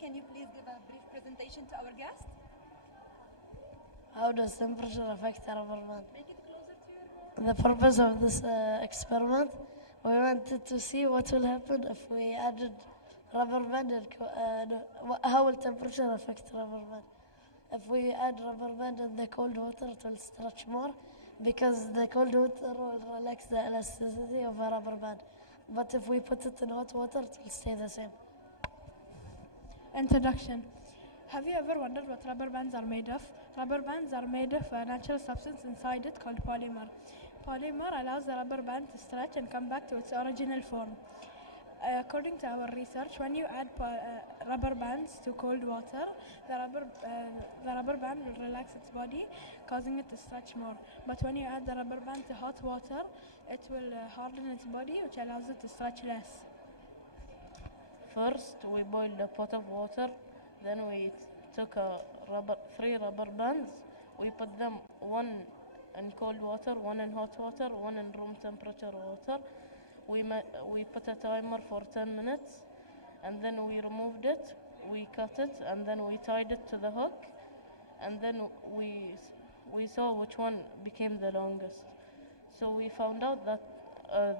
can you please give a brief presentation to our guest? How does temperature affect the rubber band? Make it closer to your... The purpose of this experiment, we wanted to see what will happen if we added rubber band how will temperature affect rubber band. If we add rubber band in the cold water, it will stretch more because the cold water will relax the elasticity of a rubber band. But if we put it in hot water, it will stay the same. Introduction. Have you ever wondered what rubber bands are made of? Rubber bands are made of a natural substance inside it called polymer. Polymer allows the rubber band to stretch and come back to its original form. According to our research, when you add rubber bands to cold water, the rubber band will relax its body, causing it to stretch more. But when you add the rubber band to hot water, it will harden its body, which allows it to stretch less. First, we boiled a pot of water. Then we took 3 rubber bands. We put them one in cold water, one in hot water, one in room temperature water. We put a timer for 10 minutes, and then we removed it, we cut it, and then we tied it to the hook, and then we saw which one became the longest. So we found out that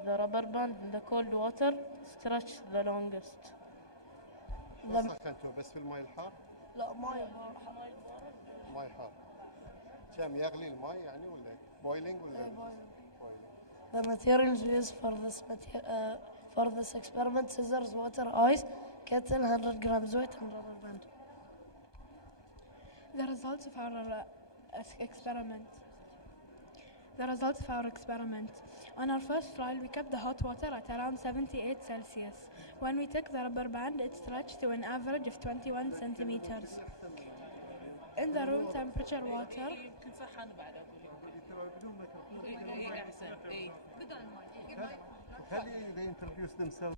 the rubber band in the cold water stretched the longest. سخنته بس في الماء الحار؟ لا ماي ماء حار. كم يغلي الماء يعني ولا boiling ولا boiling. The materials used for this experiment: scissors, water, ice, kettle, 100 grams weight, and rubber band. The results of our experiment. On our first trial, we kept the hot water at around 78 Celsius. When we took the rubber band, it stretched to an average of 21 centimeters. In the room temperature water, they introduce themselves.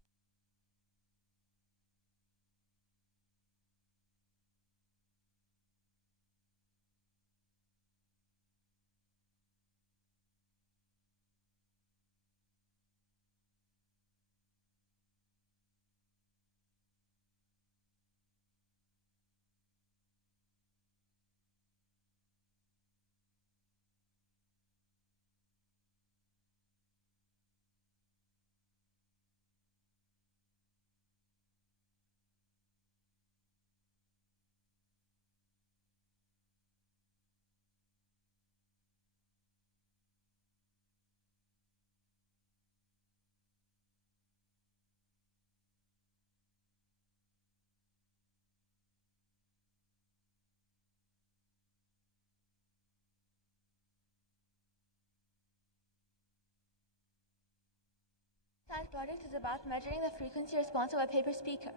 Science project is about measuring the frequency response of a paper speaker.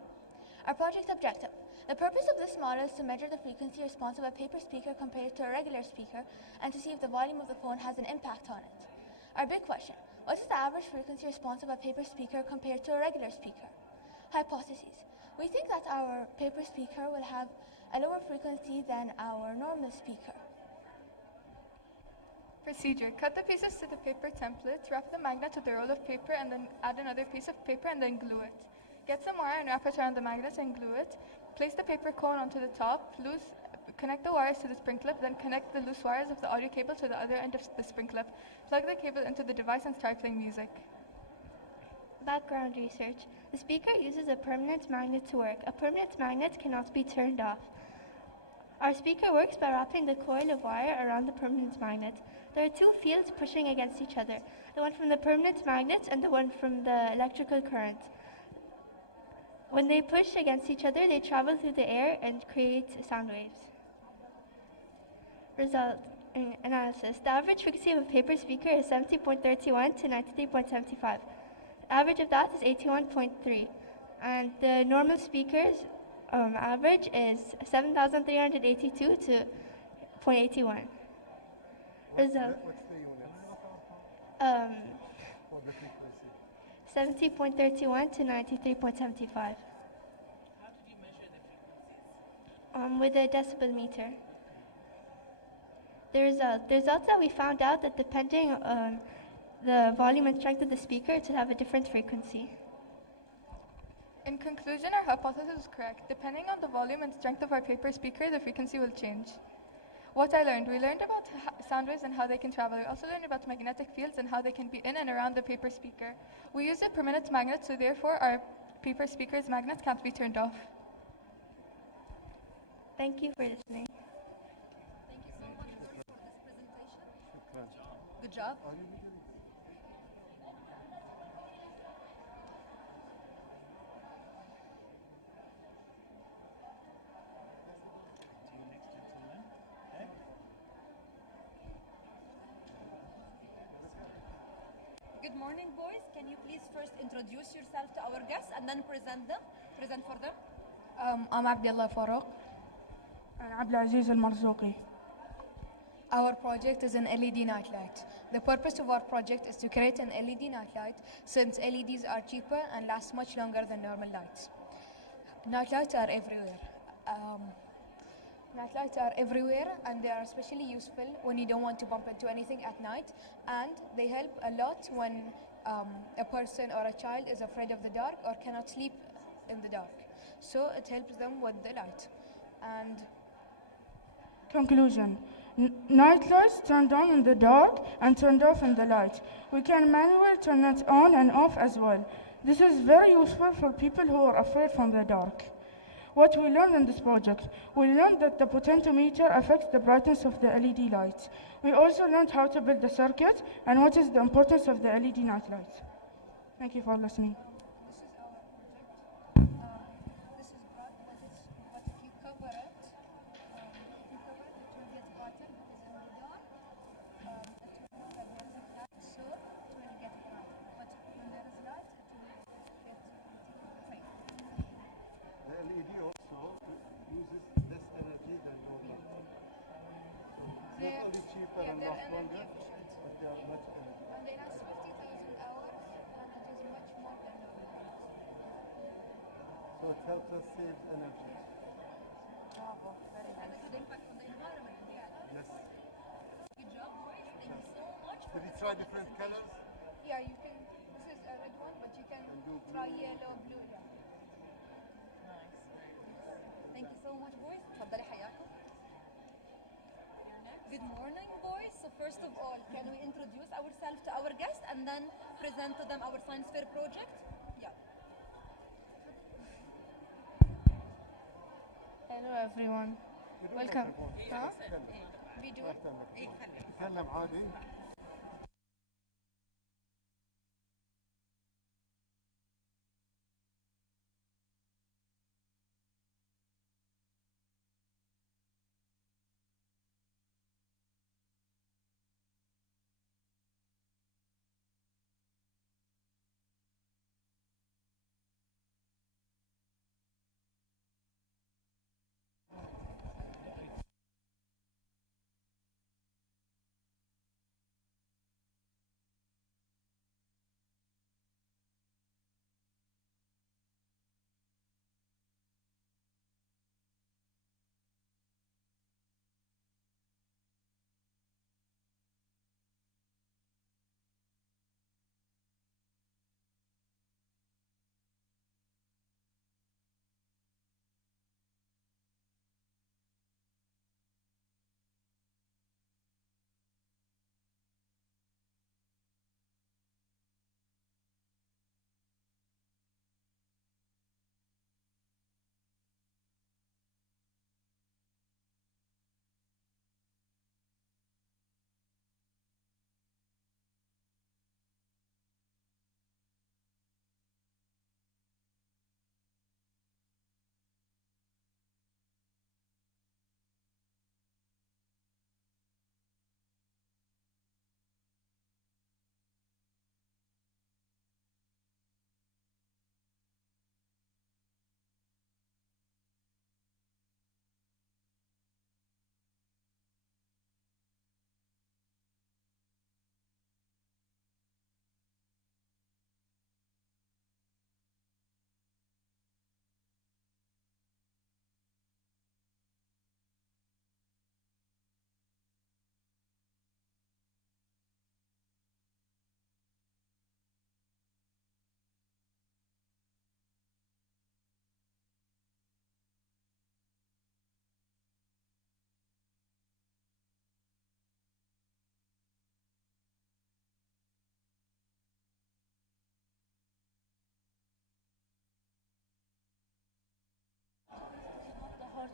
Our project objective. The purpose of this model is to measure the frequency response of a paper speaker compared to a regular speaker and to see if the volume of the phone has an impact on it. Our big question. What is the average frequency response of a paper speaker compared to a regular speaker? Hypotheses. We think that our paper speaker will have a lower frequency than our normal speaker. Procedure. Cut the pieces to the paper template, wrap the magnet to the roll of paper, and then add another piece of paper and then glue it. Get some wire and wrap it around the magnet and glue it. Place the paper cone onto the top, connect the wires to the spring clip, then connect the loose wires of the audio cable to the other end of the spring clip. Plug the cable into the device and start playing music. Background research. The speaker uses a permanent magnet to work. A permanent magnet cannot be turned off. Our speaker works by wrapping the coil of wire around the permanent magnet. There are 2 fields pushing against each other, the one from the permanent magnet and the one from the electrical current. When they push against each other, they travel through the air and create sound waves. Result analysis. The average frequency of a paper speaker is 70.31 to 93.75. The average of that is 81.3. And the normal speaker's average is 7,382 to 0.81. Result. What's the units? For the frequency. 70.31 to 93.75. How did you measure the frequencies? With a decibel meter. The results that we found out that depending on the volume and strength of the speaker, it should have a different frequency. In conclusion, our hypothesis is correct. Depending on the volume and strength of our paper speaker, the frequency will change. What I learned, we learned about sound waves and how they can travel. We also learned about magnetic fields and how they can be in and around the paper speaker. We use a permanent magnet, so therefore our paper speaker's magnet can't be turned off. Thank you for listening. Thank you so much for this presentation. شكرا. Good job. Are you leaving? Good morning, boys. Can you please first introduce yourself to our guests and then present for them? I'm Abdullah Farouk. أنا عبد العزيز المرزوقي. Our project is an LED nightlight. The purpose of our project is to create an LED nightlight since LEDs are cheaper and last much longer than normal lights. Nightlights are everywhere. Nightlights are everywhere and they are especially useful when you don't want to bump into anything at night, and they help a lot when a person or a child is afraid of the dark or cannot sleep in the dark. So it helps them with the light. And Conclusion. Night lights turned on in the dark and turned off in the light. We can manually turn it on and off as well. This is very useful for people who are afraid from the dark. What we learned in this project, we learned that the potentiometer affects the brightness of the LED lights. We also learned how to build the circuit and what is the importance of the LED night lights. Thank you for listening. this is bright, but if you cover it, it will get brighter because in the dark, it will not have magnetic light, so it will get bright. But when there is light, it will get faint. The LED also uses less energy than normal. So it's not only cheaper and last longer, but they are much energy. And they last 50,000 hours, and it is much more than normal. So it helps us save energy. Bravo. Very nice. Has a good impact on the environment. Yeah. Yes. Good job, boys. Thank you so much for Did you this try wonderful different presentation. colors? Yeah, you can, this is a red one, but you can try yellow, blue, yeah. Nice. Thank you so much, boys. تفضلي حياكم. Good morning, boys. So first of all, can we introduce ourselves to our guests and then present to them our science fair project? Yeah. Hello everyone. Welcome. Huh? We do it? تكلم عادي.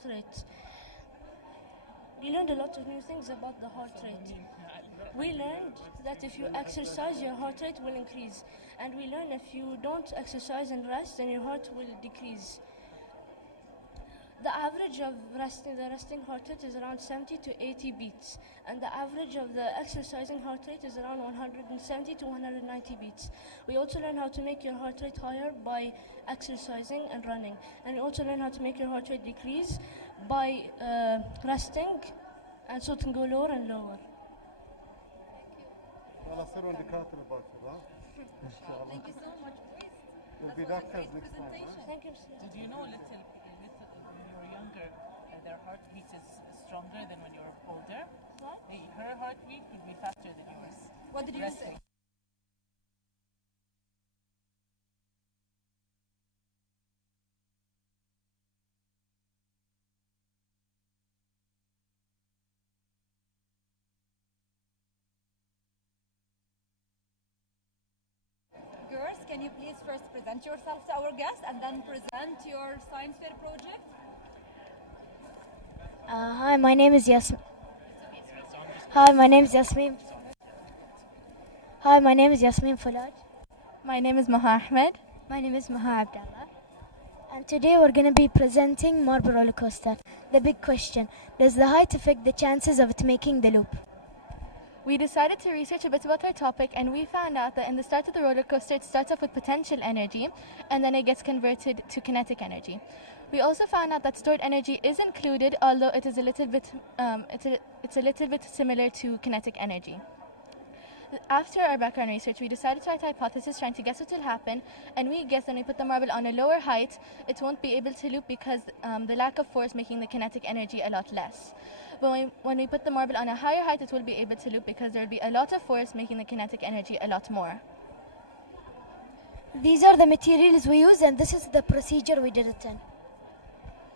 rate. We learned a lot of new things about the heart rate. We learned that if you exercise, your heart rate will increase. And we learned if you don't exercise and rest, then your heart will decrease. The average of the resting heart rate is around 70 to 80 beats. And the average of the exercising heart rate is around 170 to 190 beats. We also learn how to make your heart rate higher by exercising and running. And we also learn how to make your heart rate decrease by resting, and so it can go lower and lower. والله صاروا دكاترة باكر ها؟ إن شاء الله. Thank you so much, boys. We'll be That was a doctors great next time. presentation. Thank you. Did you know when you're younger, their heartbeat is stronger than when you're older? What? Her heartbeat would be faster than yours. What did you say? Resting. Girls, can you please first present yourself to our guest and then present your science fair project? Hi, my name is Yasmin. Hi, my name is Yasmin. Hi, my name is Yasmin Falaj. My name is Maha Ahmed. My name is Maha Abdallah. And today we're going to be presenting marble roller coaster. The big question: does the height affect the chances of it making the loop? We decided to research a bit about our topic, and we found out that in the start of the roller coaster, it starts off with potential energy, and then it gets converted to kinetic energy. We also found out that stored energy is included, although it is a little bit, it's a little bit similar to kinetic energy. After our background research, we decided to write a hypothesis trying to guess what will happen, and we guessed when we put the marble on a lower height, it won't be able to loop because the lack of force making the kinetic energy a lot less. But when we put the marble on a higher height, it will be able to loop because there will be a lot of force making the kinetic energy a lot more. These are the materials we use, and this is the procedure we did it in.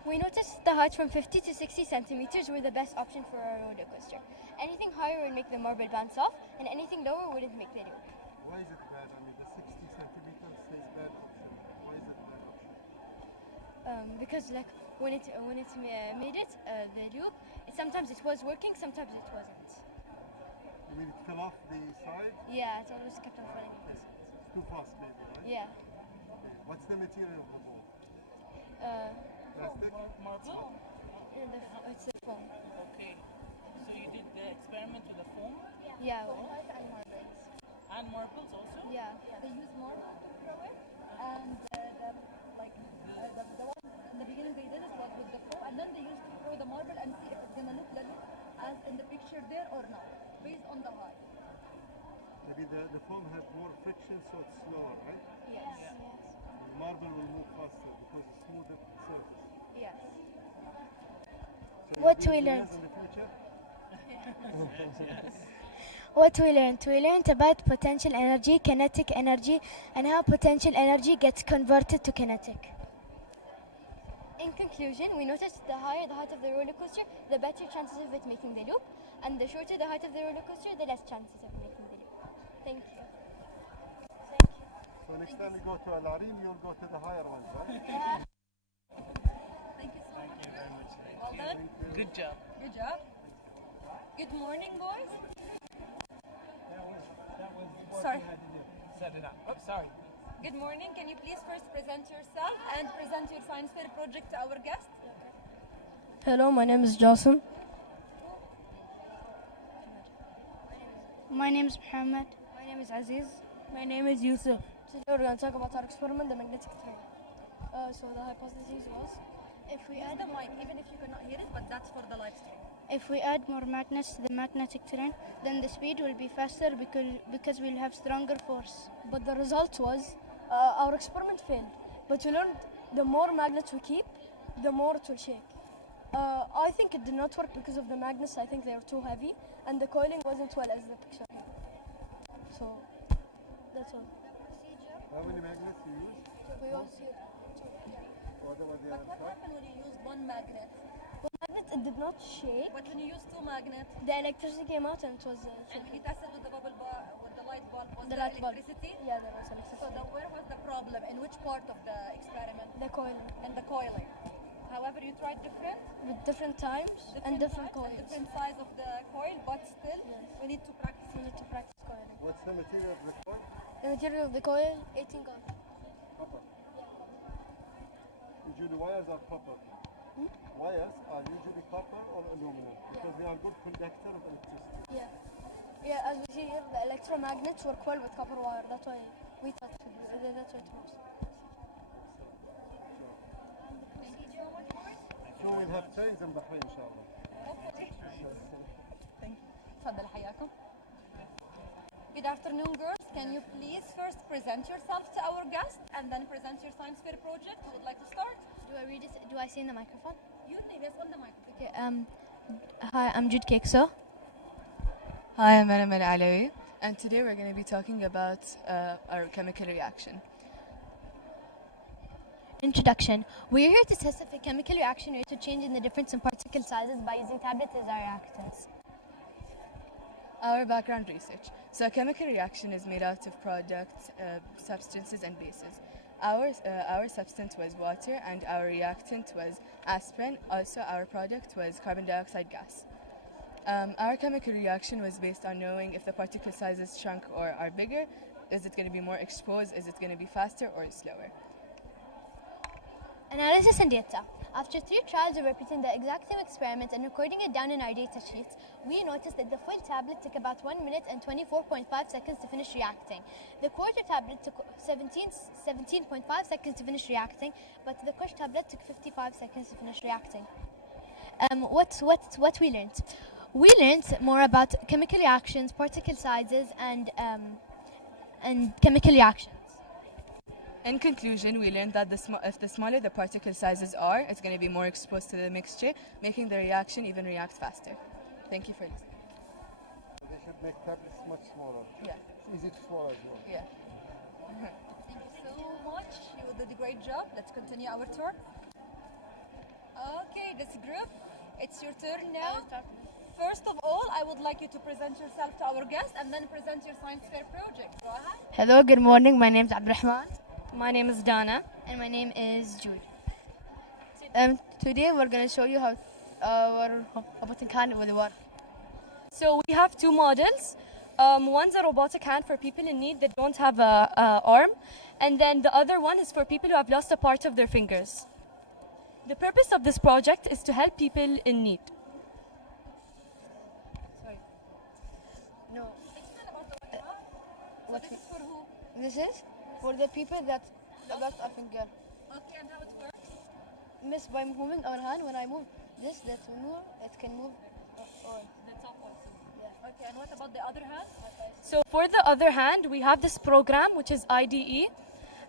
We noticed the height from 50 to 60 centimeters were the best option for our roller coaster. Anything higher would make the marble bounce off, and anything lower wouldn't make the loop. Why is it bad? I mean, the 60 centimeters says bad option. Why is it bad option? Because like when it made it, the loop, sometimes it was working, sometimes it wasn't. You mean it fell off the side? Yeah, it always kept on falling. Okay. It's too fast maybe, right? Yeah. Okay. What's the material of the ball? Plastic? Marble? It's the foam. Okay. So you did the experiment with the foam Yeah. And marbles. and marbles also? Yeah. They use marble to throw it, and the one in the beginning they did it was with the foam, and then they used to throw the marble and see if it's gonna look the loop as in the picture there or not, based on the height. Maybe the foam had more friction, so it's slower, right? Yes. The marble will move faster because it's smoother surface. Yes. So What you'll be we learned? engineers in the future? What we learned about potential energy, kinetic energy, and how potential energy gets converted to kinetic. In conclusion, we noticed the higher the height of the roller coaster, the better chances of it making the loop, and the shorter the height of the roller coaster, the less chances of making the loop. Thank you. So next time you go to Al Arin, you'll go to the higher ones, right? Thank you so much. Thank you very much. Well done. Good job. Good job. Good morning, boys. That was what Sorry. we had to do. Set it up. Oh, sorry. Good morning. Can you please first present yourself and present your science fair project to our guest? Hello, my name is Jasim. My name is Muhammad. My name is Aziz. My name is Yusuf. Today we're going to talk about our experiment, the magnetic terrain. So the hypothesis was, If we Use add the mic, even if you cannot hear it, but that's for the live stream. If we add more magnets to the magnetic terrain, then the speed will be faster because we'll have stronger force. but the result was our experiment failed. But we learned the more magnets we keep, the more it will shake. I think it did not work because of the magnets. I think they were too heavy, and the coiling wasn't well as the picture here. So that's all. How many magnets you use? We also What about the But other what side? happened when you used one magnet? Well, magnets, it did not shake. But when you used two magnets, The electricity came out and it was and shaking. when you tested with the bubble bar, with the light bulb, was The there light bulb. electricity? Yeah, there was So electricity. where was the problem? In which part of the experiment? The coiling. In the coiling. However, you tried different with different times and different types and coils. different size of the coil, but still we need to practice. We need to practice coiling. What's the material of the coil? The material of the coil, 18 copper. Copper. Usually wires are copper. Wires are usually copper or aluminum because they are good conductor of electricity. Yeah. Yeah, as we see here, the electromagnets were coiled with copper wire. That's why we thought that's why it works. So we'll have trains in Bahrain, inshallah. تفضل حياكم. Good afternoon, girls. Can you please first present yourself to our guest and then present your science fair project? Who would like to start? Do I read it? Do I say in the microphone? You name it on the microphone. Okay. Hi, I'm Jude Kekso. Hi, I'm Anna Alawi, and today we're going to be talking about our chemical reaction. Introduction. We're here to test if a chemical reaction rate to change in the difference in particle sizes by using tablets as our reactants. Our background research. So a chemical reaction is made out of products, substances and bases. Our substance was water and our reactant was aspirin. Also our product was carbon dioxide gas. Our chemical reaction was based on knowing if the particle sizes shrunk or are bigger. Is it going to be more exposed? Is it going to be faster or slower? Analysis and data. After 3 trials of repeating the exact same experiment and recording it down in our data sheets, we noticed that the full tablet took about 1 minute and 24.5 seconds to finish reacting. The quarter tablet took 17.5 seconds to finish reacting, but the crush tablet took 55 seconds to finish reacting. What we learned? We learned more about chemical reactions, particle sizes, and chemical reactions. In conclusion, we learned that if the smaller the particle sizes are, it's going to be more exposed to the mixture, making the reaction even react faster. Thank you for listening. They should make tablets much smaller. Yeah. It's easy to swallow as well. Yeah. Thank you so much. You did a great job. Let's continue our tour. Okay, this group, it's your turn now. First of all, I would like you to present yourself to our guest and then present your science fair project. Go ahead. Hello, good morning. My name is Abdurrahman. My name is Dana. And my name is Jude. Today we're going to show you how our robotic hand will work. So we have 2 models. One's a robotic hand for people in need that don't have a arm, and then the other one is for people who have lost a part of their fingers. The purpose of this project is to help people in need. Sorry. No. So this is for who? This is for the people that lost a finger. Okay, and how it works? Miss, by moving our hand, when I move this, that we move, it can move on. The top one. Yeah. Okay, and what about the other hand? So for the other hand, we have this program, which is IDE,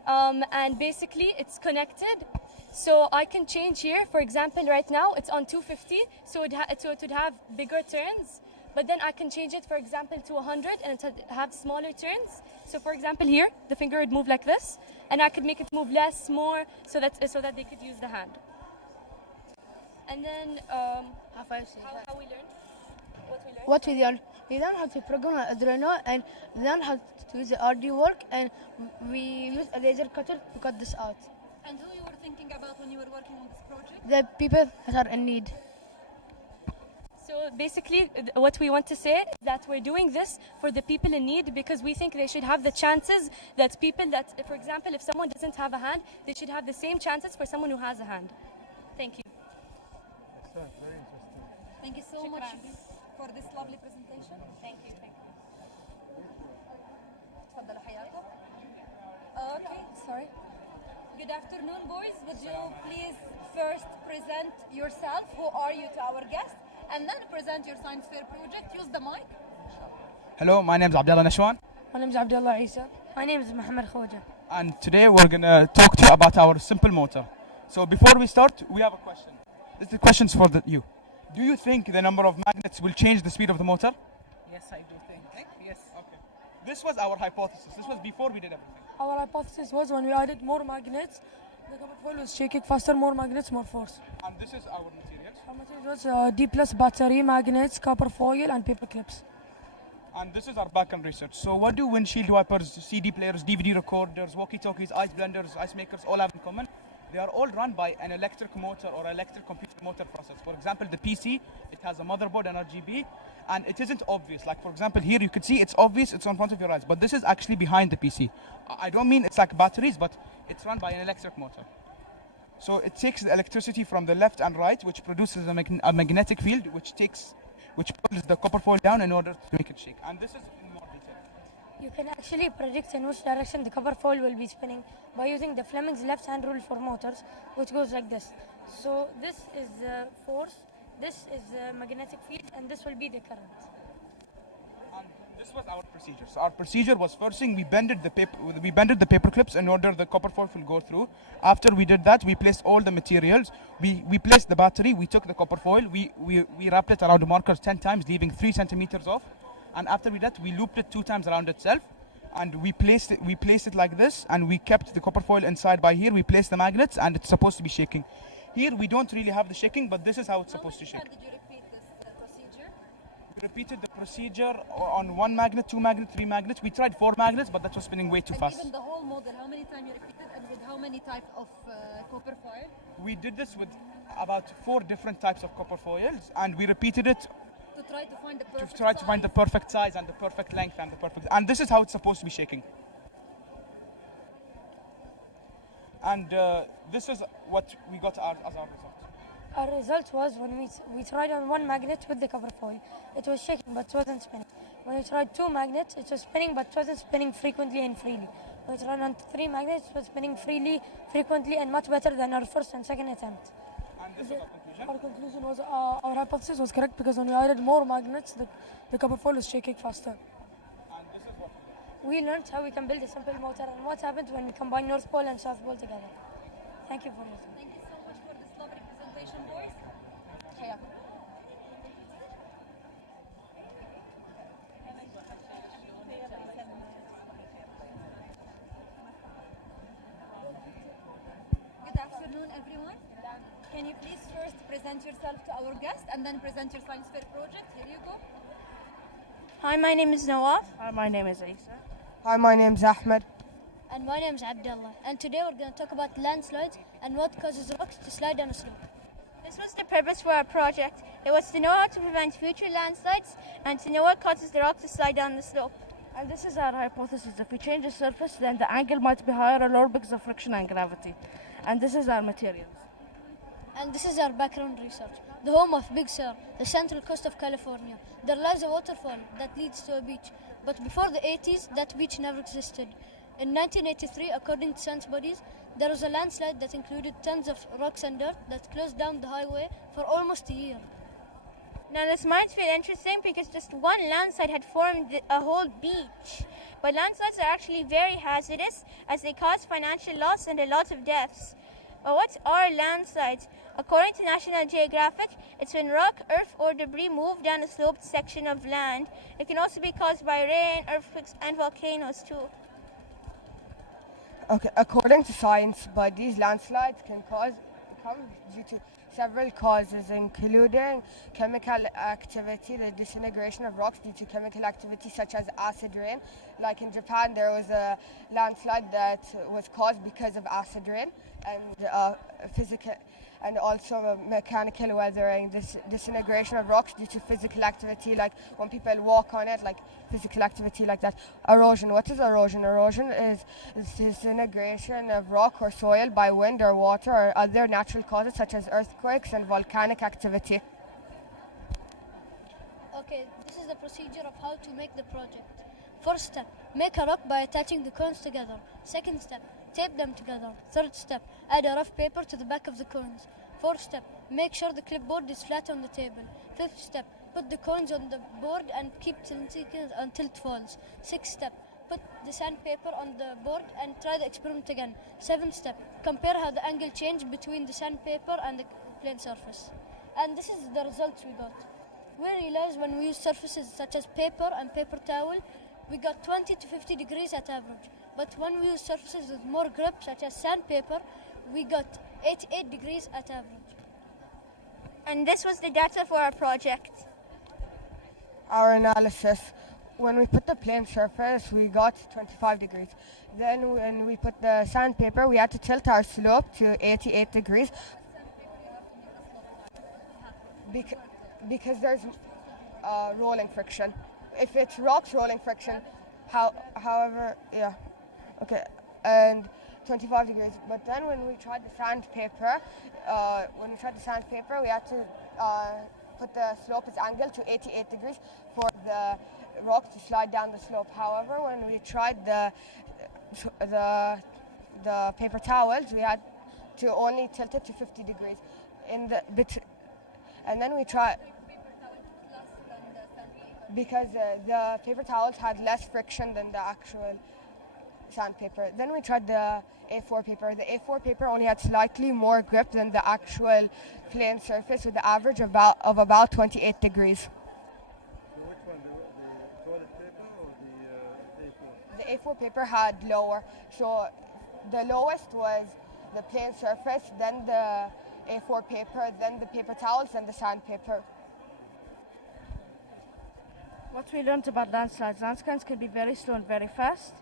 and basically it's connected. So I can change here, for example, right now it's on 250, so it would have bigger turns. But then I can change it, for example, to 100 and it would have smaller turns. So for example here, the finger would move like this, and I could make it move less, more, so that they could use the hand. And then how we learned? What we learned? We learned how to program an Arduino and learn how to use the RD work, and we use a laser cutter to cut this out. And who you were thinking about when you were working on this project? The people that are in need. So basically, what we want to say is that we're doing this for the people in need because we think they should have the chances that people that, for example, if someone doesn't have a hand, they should have the same chances for someone who has a hand. Thank you. Excellent, very interesting. Thank you so much for this lovely presentation. Thank you. تفضلوا حياكم. Okay, sorry. Good afternoon, boys. Would you please first present yourself? Who are you to our guest? And then present your science fair project. Use the mic. Hello, my name is Abdullah Nashwan. My name is Abdullah Isa. My name is Mohammed Khoja. And today we're going to talk to you about our simple motor. So before we start, we have a question. This question's for you. Do you think the number of magnets will change the speed of the motor? Yes, I do think. Yes. Okay. This was our hypothesis. This was before we did everything. Our hypothesis was when we added more magnets, the copper foil was shaking faster, more magnets, more force. And this is our materials. Our materials was D plus battery, magnets, copper foil, and paper clips. And this is our background research. So what do windshield wipers, CD players, DVD recorders, walkie-talkies, ice blenders, ice makers all have in common? they are all run by an electric motor or electric computer motor process. For example, the PC, it has a motherboard and RGB, and it isn't obvious. Like, for example, here you could see it's obvious, it's in front of your eyes, but this is actually behind the PC. I don't mean it's like batteries, but it's run by an electric motor. So it takes the electricity from the left and right, which produces a magnetic field, which pulls the copper foil down in order to make it shake. And this is in more detail. You can actually predict in which direction the copper foil will be spinning by using the Fleming's left-hand rule for motors, which goes like this. So this is the force, this is the magnetic field, and this will be the current. And this was our procedure. So our procedure was, first thing, we bended the paper clips in order the copper foil will go through. After we did that, we placed all the materials. We placed the battery, we took the copper foil, we wrapped it around the markers 10 times, leaving 3 centimeters off. And after we did that, we looped it 2 times around itself, and we placed it like this, and we kept the copper foil inside by here. We placed the magnets, and it's supposed to be shaking. Here we don't really have the shaking, but this is how it's supposed to shake. How did you repeat this procedure? We repeated the procedure on 1 magnet, 2 magnets, 3 magnets. We tried 4 magnets, but that was spinning way too fast. Even the whole model, how many times you repeated, and with how many type of copper foil? We did this with about 4 different types of copper foils, and we repeated it To try to find the perfect to find the perfect size and the perfect length and this is how it's supposed to be shaking. And this is what we got as our result. Our result was when we tried on 1 magnet with the copper foil, it was shaking but it wasn't spinning. When we tried 2 magnets, it was spinning but it wasn't spinning frequently and freely. When we tried on 3 magnets, it was spinning freely, frequently, and much better than our first and second attempt. And this is our conclusion. Our conclusion was our hypothesis was correct because when we added more magnets, the copper foil was shaking faster. And this is what We learned how we can build a simple motor and what happens when we combine North Pole and South Pole together. Thank you for listening. Thank you so much for this lovely presentation, boys. Haya. Good afternoon, everyone. Can you please first present yourself to our guest and then present your science fair project? Here you go. Hi, my name is Nawaf. Hi, my name is Isa. Hi, my name's Ahmed. And my name is Abdullah. And today we're going to talk about landslides and what causes rocks to slide down a slope. This was the purpose for our project. It was to know how to prevent future landslides and to know what causes the rock to slide down the slope. And this is our hypothesis. If we change the surface, then the angle might be higher or lower because of friction and gravity. And this is our materials. And this is our background research. The home of Big Sur, the central coast of California. There lies a waterfall that leads to a beach. But before the 80s, that beach never existed. In 1983, according to science bodies, there was a landslide that included tons of rocks and dirt that closed down the highway for almost a year. Now this might feel interesting because just one landslide had formed a whole beach. But landslides are actually very hazardous as they cause financial loss and a lot of deaths. But what are landslides? According to National Geographic, it's when rock, earth, or debris move down a sloped section of land. It can also be caused by rain, earthquakes, and volcanoes too. Okay, according to science bodies, landslides can come due to several causes, including chemical activity, the disintegration of rocks due to chemical activity such as acid rain. Like in Japan, there was a landslide that was caused because of acid rain, and also mechanical weathering, disintegration of rocks due to physical activity, like when people walk on it, like physical activity like that. Erosion. What is erosion? Erosion is disintegration of rock or soil by wind or water or other natural causes such as earthquakes and volcanic activity. Okay, this is the procedure of how to make the project. First step, make a rock by attaching the cones together. Second step, tape them together. Third step, add a rough paper to the back of the cones. Fourth step, make sure the clipboard is flat on the table. Fifth step, put the cones on the board and keep tilting it until it falls. Sixth step, put the sandpaper on the board and try the experiment again. Seventh step, compare how the angle changed between the sandpaper and the plain surface. And this is the results we got. We realized when we use surfaces such as paper and paper towel, we got 20 to 50 degrees at average. But when we use surfaces with more grip, such as sandpaper, we got 88 degrees at average. And this was the data for our project. Our analysis. when we put the plane surface, we got 25 degrees. Then when we put the sandpaper, we had to tilt our slope to 88 degrees. Because there's rolling friction. If it's rocks, rolling friction. However, yeah, okay, and 25 degrees. But then when we tried the sandpaper, we had to put the slope as angle to 88 degrees for the rock to slide down the slope. However, when we tried the paper towels, we had to only tilt it to 50 degrees. And then we tried, because the paper towels had less friction than the actual sandpaper. Then we tried the A4 paper. The A4 paper only had slightly more grip than the actual plane surface, with the average of about 28 degrees. So which one, the toilet paper or the A4? The A4 paper had lower. So the lowest was the plane surface, then the A4 paper, then the paper towels, and the sandpaper. What we learned about landslides: landslides can be very slow and very fast.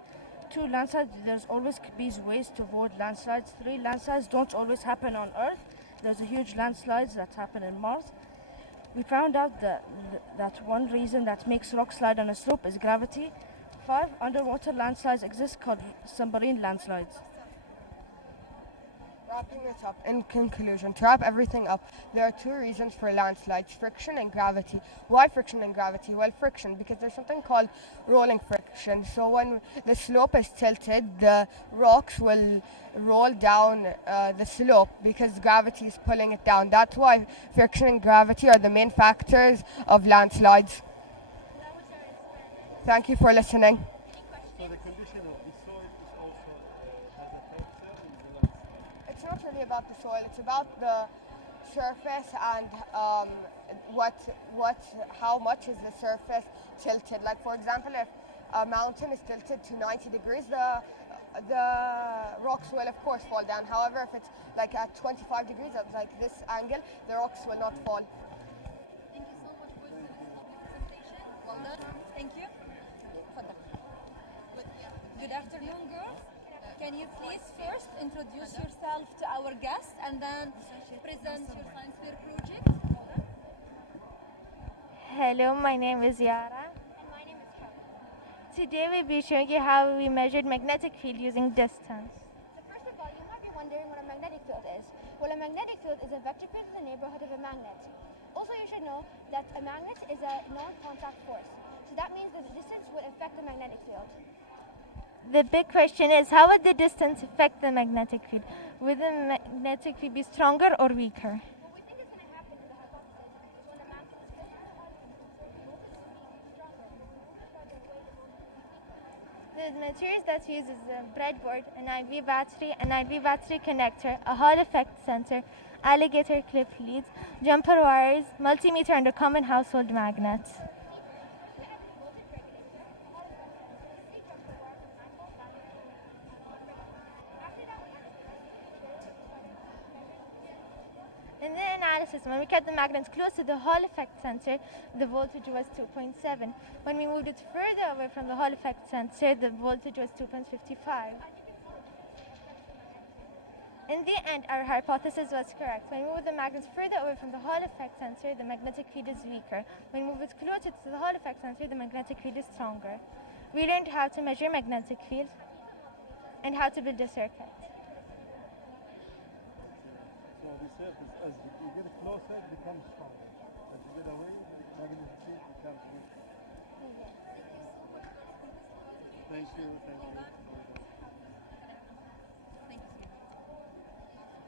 2, landslides, there's always ways to avoid landslides. 3, landslides don't always happen on Earth. There's a huge landslides that happen in Mars. We found out that one reason that makes rock slide on a slope is gravity. 5, underwater landslides exist called submarine landslides. Wrapping this up, in conclusion, to wrap everything up, there are 2 reasons for landslides: friction and gravity. Why friction and gravity? Well, friction, because there's something called rolling friction. So when the slope is tilted, the rocks will roll down the slope because gravity is pulling it down. That's why friction and gravity are the main factors of landslides. Thank you for listening. So the condition of the soil is also has a factor in the landslide. It's not really about the soil, it's about the surface and how much is the surface tilted. Like, for example, if a mountain is tilted to 90 degrees, the rocks will of course fall down. However, if it's like at 25 degrees at like this angle, the rocks will not fall. Thank you so much for this lovely presentation. Well done. Thank you. Good afternoon, girls. Can you please first introduce yourself to our guests and then present your science fair project? Hello, my name is Yara. And my name is Haya. Today we'll be showing you how we measured magnetic field using distance. So first of all, you might be wondering what a magnetic field is. Well, a magnetic field is a vector field in the neighborhood of a magnet. Also, you should know that a magnet is a non-contact force. So that means that the distance would affect the magnetic field. The big question is, how would the distance affect the magnetic field? Would the magnetic field be stronger or weaker? What we think is going to happen in the hypothesis is when the magnet is The materials that we use is a breadboard, an IV battery connector, a Hall effect sensor, alligator clip leads, jumper wires, multimeter, and a common household magnet. In the analysis, when we kept the magnets close to the Hall effect sensor, the voltage was 2.7. When we moved it further away from the Hall effect sensor, the voltage was 2.55. In the end, our hypothesis was correct. When we move the magnets further away from the Hall effect sensor, the magnetic field is weaker. When we move it closer to the Hall effect sensor, the magnetic field is stronger. We learned how to measure magnetic field and how to build a circuit. So the surface, as you get closer, it becomes stronger. As you get away, the magnetic field becomes weaker. Thank you.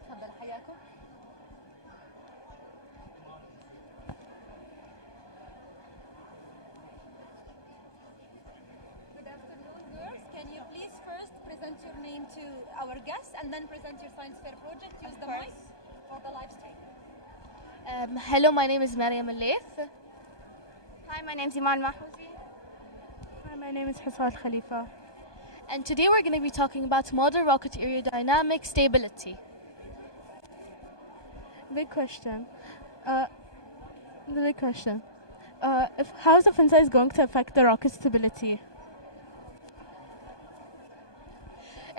تفضل حياكم. Good afternoon, girls. Can you please first present your name to our guests and then present your science fair project? Use the mic for the live stream. Hello, my name is Mariam Al-Laith. Hi, my name is Iman Mahouzi. Hi, my name is Hussein Khalifa. And today we're going to be talking about model rocket aerodynamic stability. Big question. The big question. How is the fin size going to affect the rocket stability?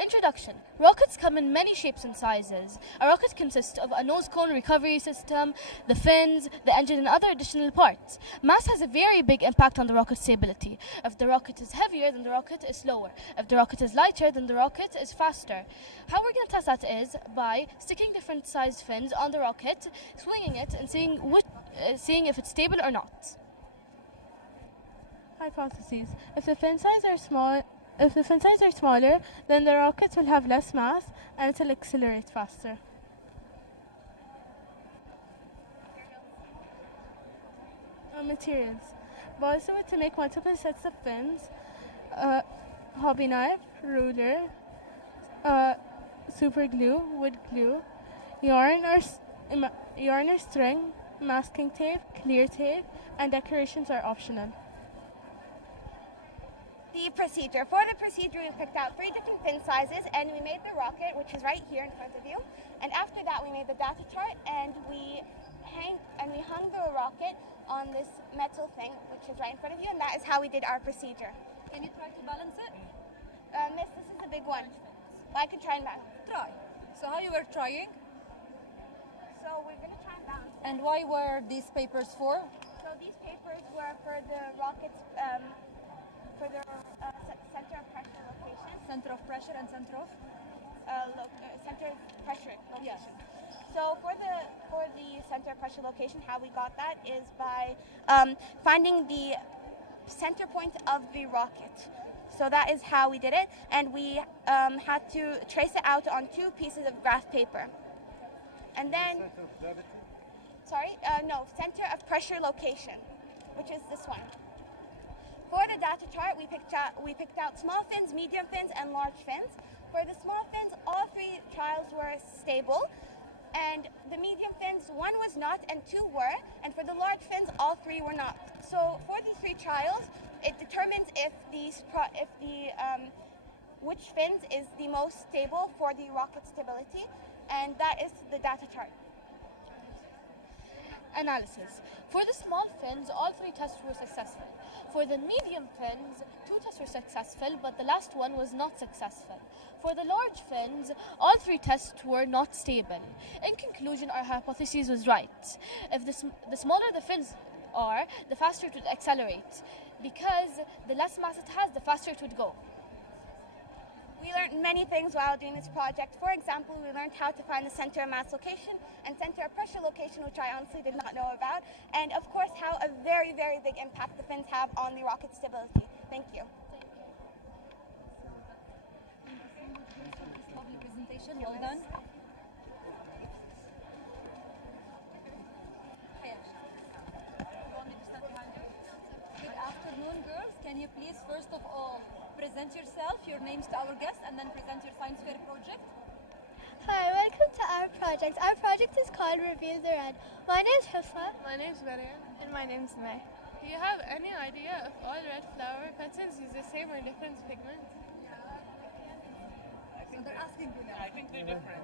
Introduction. Rockets come in many shapes and sizes. A rocket consists of a nose cone recovery system, the fins, the engine, and other additional parts. Mass has a very big impact on the rocket stability. If the rocket is heavier, then the rocket is slower. If the rocket is lighter, then the rocket is faster. How we're going to test that is by sticking different sized fins on the rocket, swinging it, and seeing if it's stable or not. Hypotheses. If the fin size are smaller, then the rockets will have less mass and it will accelerate faster. Materials. Balsa wood to make multiple sets of fins, hobby knife, ruler, super glue, wood glue, yarn or string, masking tape, clear tape, and decorations are optional. The procedure. For the procedure, we picked out 3 different fin sizes and we made the rocket, which is right here in front of you. And after that, we made the data chart and we hung the rocket on this metal thing, which is right in front of you, and that is how we did our procedure. Can you try to balance it? Miss, this is a big one. But I can try and balance. Try. So how you were trying? So we're going to try and balance it. And why were these papers for? So these papers were for the rocket's for the center of pressure location. Center of pressure and center of? Center of pressure location. Yes. So for the center of pressure location, how we got that is by finding the center point of the rocket. So that is how we did it, and we had to trace it out on 2 pieces of graph paper. And then, Center of gravity? Center of pressure location, which is this one. For the data chart, we picked out small fins, medium fins, and large fins. For the small fins, all 3 trials were stable, and the medium fins, 1 was not and 2 were, and for the large fins, all 3 were not. So for these 3 trials, it determines which fins is the most stable for the rocket stability, and that is the data chart. Analysis. For the small fins, all 3 tests were successful. For the medium fins, 2 tests were successful, but the last one was not successful. For the large fins, all 3 tests were not stable. In conclusion, our hypothesis was right. If the smaller the fins are, the faster it would accelerate, because the less mass it has, the faster it would go. We learned many things while doing this project. For example, we learned how to find the center of mass location and center of pressure location, which I honestly did not know about. And of course, how a very, very big impact the fins have on the rocket stability. Thank you. Lovely presentation, well done. Good afternoon, girls. Can you please, first of all, present yourself, your names to our guests, and then present your science fair project? Hi, welcome to our project. Our project is called Reveal the Red. My name is Haifa. My name is Mariam. And my name's May. Do you have any idea if all red flower patterns use the same or different pigments? So they're asking you now. I think they're different.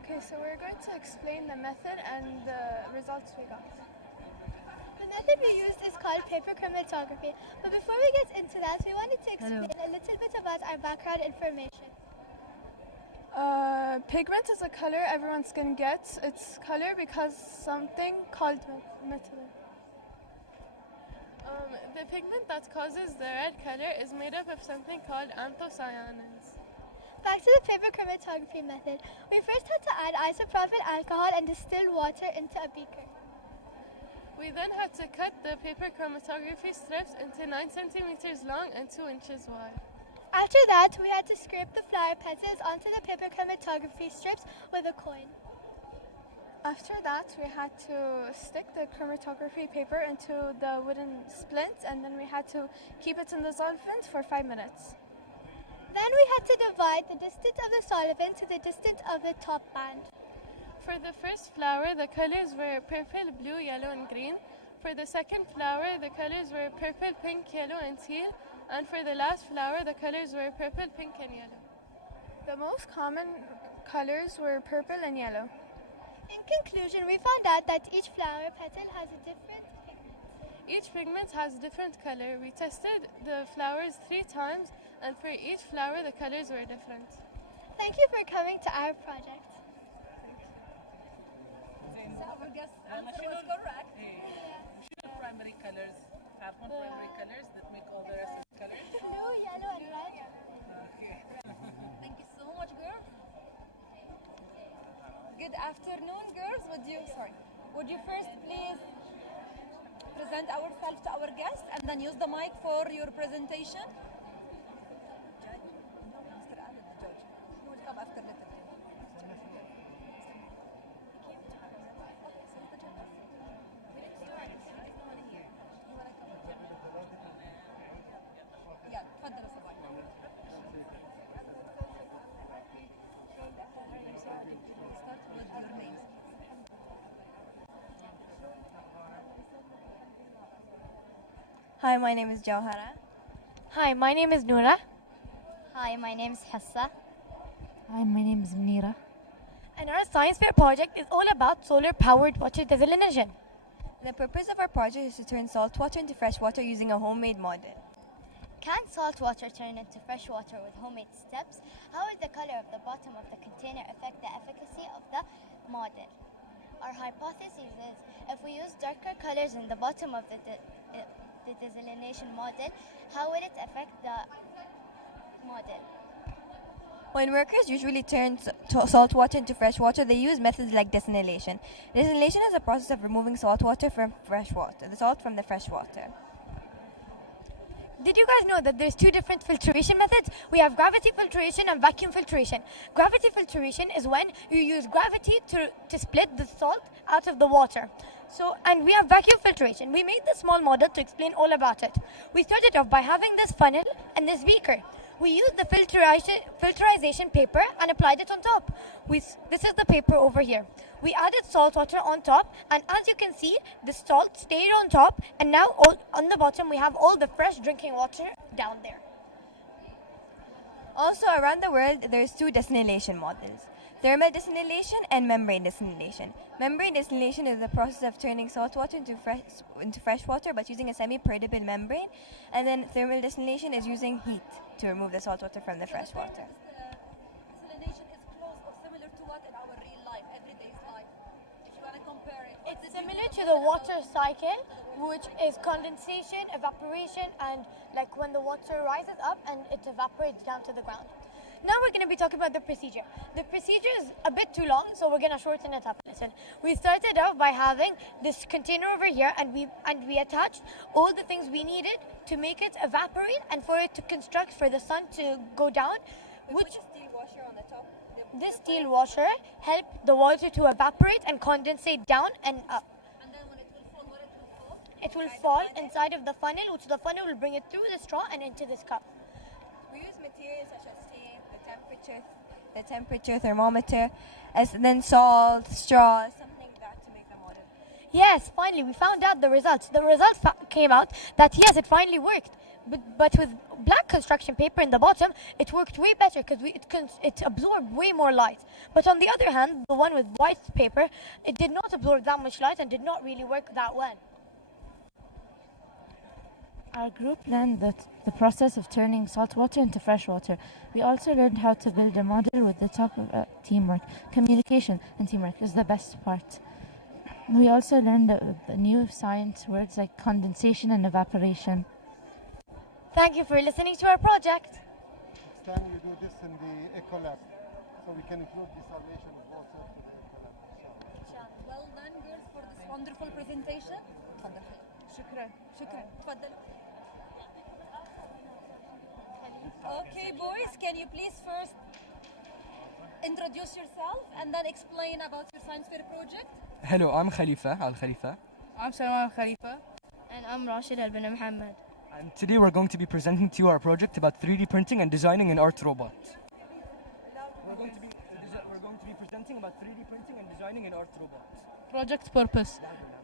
Okay, so we're going to explain the method and the results we got. The method we used is called paper chromatography. But before we get into that, we wanted to explain a little bit about our background information. Pigment is a color everyone's skin gets. It's color because something called metal. The pigment that causes the red color is made up of something called anthocyanins. Back to the paper chromatography method. We first had to add isopropyl alcohol and distilled water into a beaker. We then had to cut the paper chromatography strips into 9 centimeters long and 2 inches wide. After that, we had to scrape the flower petals onto the paper chromatography strips with a coin. After that, we had to stick the chromatography paper into the wooden splint, and then we had to keep it in the solvent for 5 minutes. Then we had to divide the distance of the solvent to the distance of the top band. For the first flower, the colors were purple, blue, yellow, and green. For the second flower, the colors were purple, pink, yellow, and teal. And for the last flower, the colors were purple, pink, and yellow. The most common colors were purple and yellow. In conclusion, we found out that each flower petal has a different pigment. Each pigment has different color. We tested the flowers 3 times, and for each flower the colors were different. Thank you for coming to our project. So our guest answer was correct. Should primary colors have one primary colors that make all the rest of the colors? Blue, yellow, and red. Thank you so much, girls. Good afternoon, girls. Would you first please present ourselves to our guests and then use the mic for your presentation? Mr. Allen, the judge. He will come after little. Yeah, تفضل يا صباح. Start with your names. Hi, my name is Jauhara. Hi, my name is Noura. Hi, my name is Hassa. Hi, my name is Munira. And our science fair project is all about solar-powered water desalination. The purpose of our project is to turn salt water into fresh water using a homemade model. Can salt water turn into fresh water with homemade steps? How will the color of the bottom of the container affect the efficacy of the model? Our hypothesis is if we use darker colors in the bottom of the desalination model, how will it affect the model? When workers usually turn salt water into fresh water, they use methods like desalination. Desalination is a process of removing salt water from fresh water, the salt from the fresh water. Did you guys know that there's 2 different filtration methods? We have gravity filtration and vacuum filtration. Gravity filtration is when you use gravity to split the salt out of the water. And we have vacuum filtration. We made this small model to explain all about it. We started off by having this funnel and this beaker. We used the filterization paper and applied it on top. This is the paper over here. We added salt water on top, and as you can see, the salt stayed on top, and now on the bottom we have all the fresh drinking water down there. Also, around the world, there's 2 desalination models: thermal desalination and membrane desalination. Membrane desalination is the process of turning salt water into fresh water, but using a semi-permeable membrane. And then thermal desalination is using heat to remove the salt water from the fresh water. Desalination is close or similar to what in our real life, everyday life? If you want to compare it. It's similar to the water cycle, which is condensation, evaporation, and like when the water rises up and it evaporates down to the ground. Now we're going to be talking about the procedure. The procedure is a bit too long, so we're going to shorten it up a little. We started out by having this container over here, and we attached all the things we needed to make it evaporate and for it to construct for the sun to go down. Which steel washer on the top? This steel washer helped the water to evaporate and condensate down and up. And then when it will fall, what it will fall? It will fall inside of the funnel, which the funnel will bring it through the straw and into this cup. We use materials such as tape, the temperature thermometer, then salt, straw, something like that to make the model. Yes, finally, we found out the results. The results came out that yes, it finally worked. But with black construction paper in the bottom, it worked way better because it absorbed way more light. But on the other hand, the one with white paper, it did not absorb that much light and did not really work that well. Our group learned the process of turning salt water into fresh water. We also learned how to build a model with the top of teamwork. Communication and teamwork is the best part. We also learned the new science words like condensation and evaporation. Thank you for listening to our project. Next time we do this in the Eco Lab, so we can include desalination of water to the Eco Lab. Well done, girls, for this wonderful presentation. شكرا. تفضلوا. Okay, boys, can you please first introduce yourself and then explain about your science fair project? Hello, I'm Khalifa, Al-Khalifa. I'm Salman Khalifa. And I'm Rashid Al-Bin Muhammad. And today we're going to be presenting to you our project about 3D printing and designing an art robot. We're going to be presenting about 3D printing and designing an art robot. Project purpose.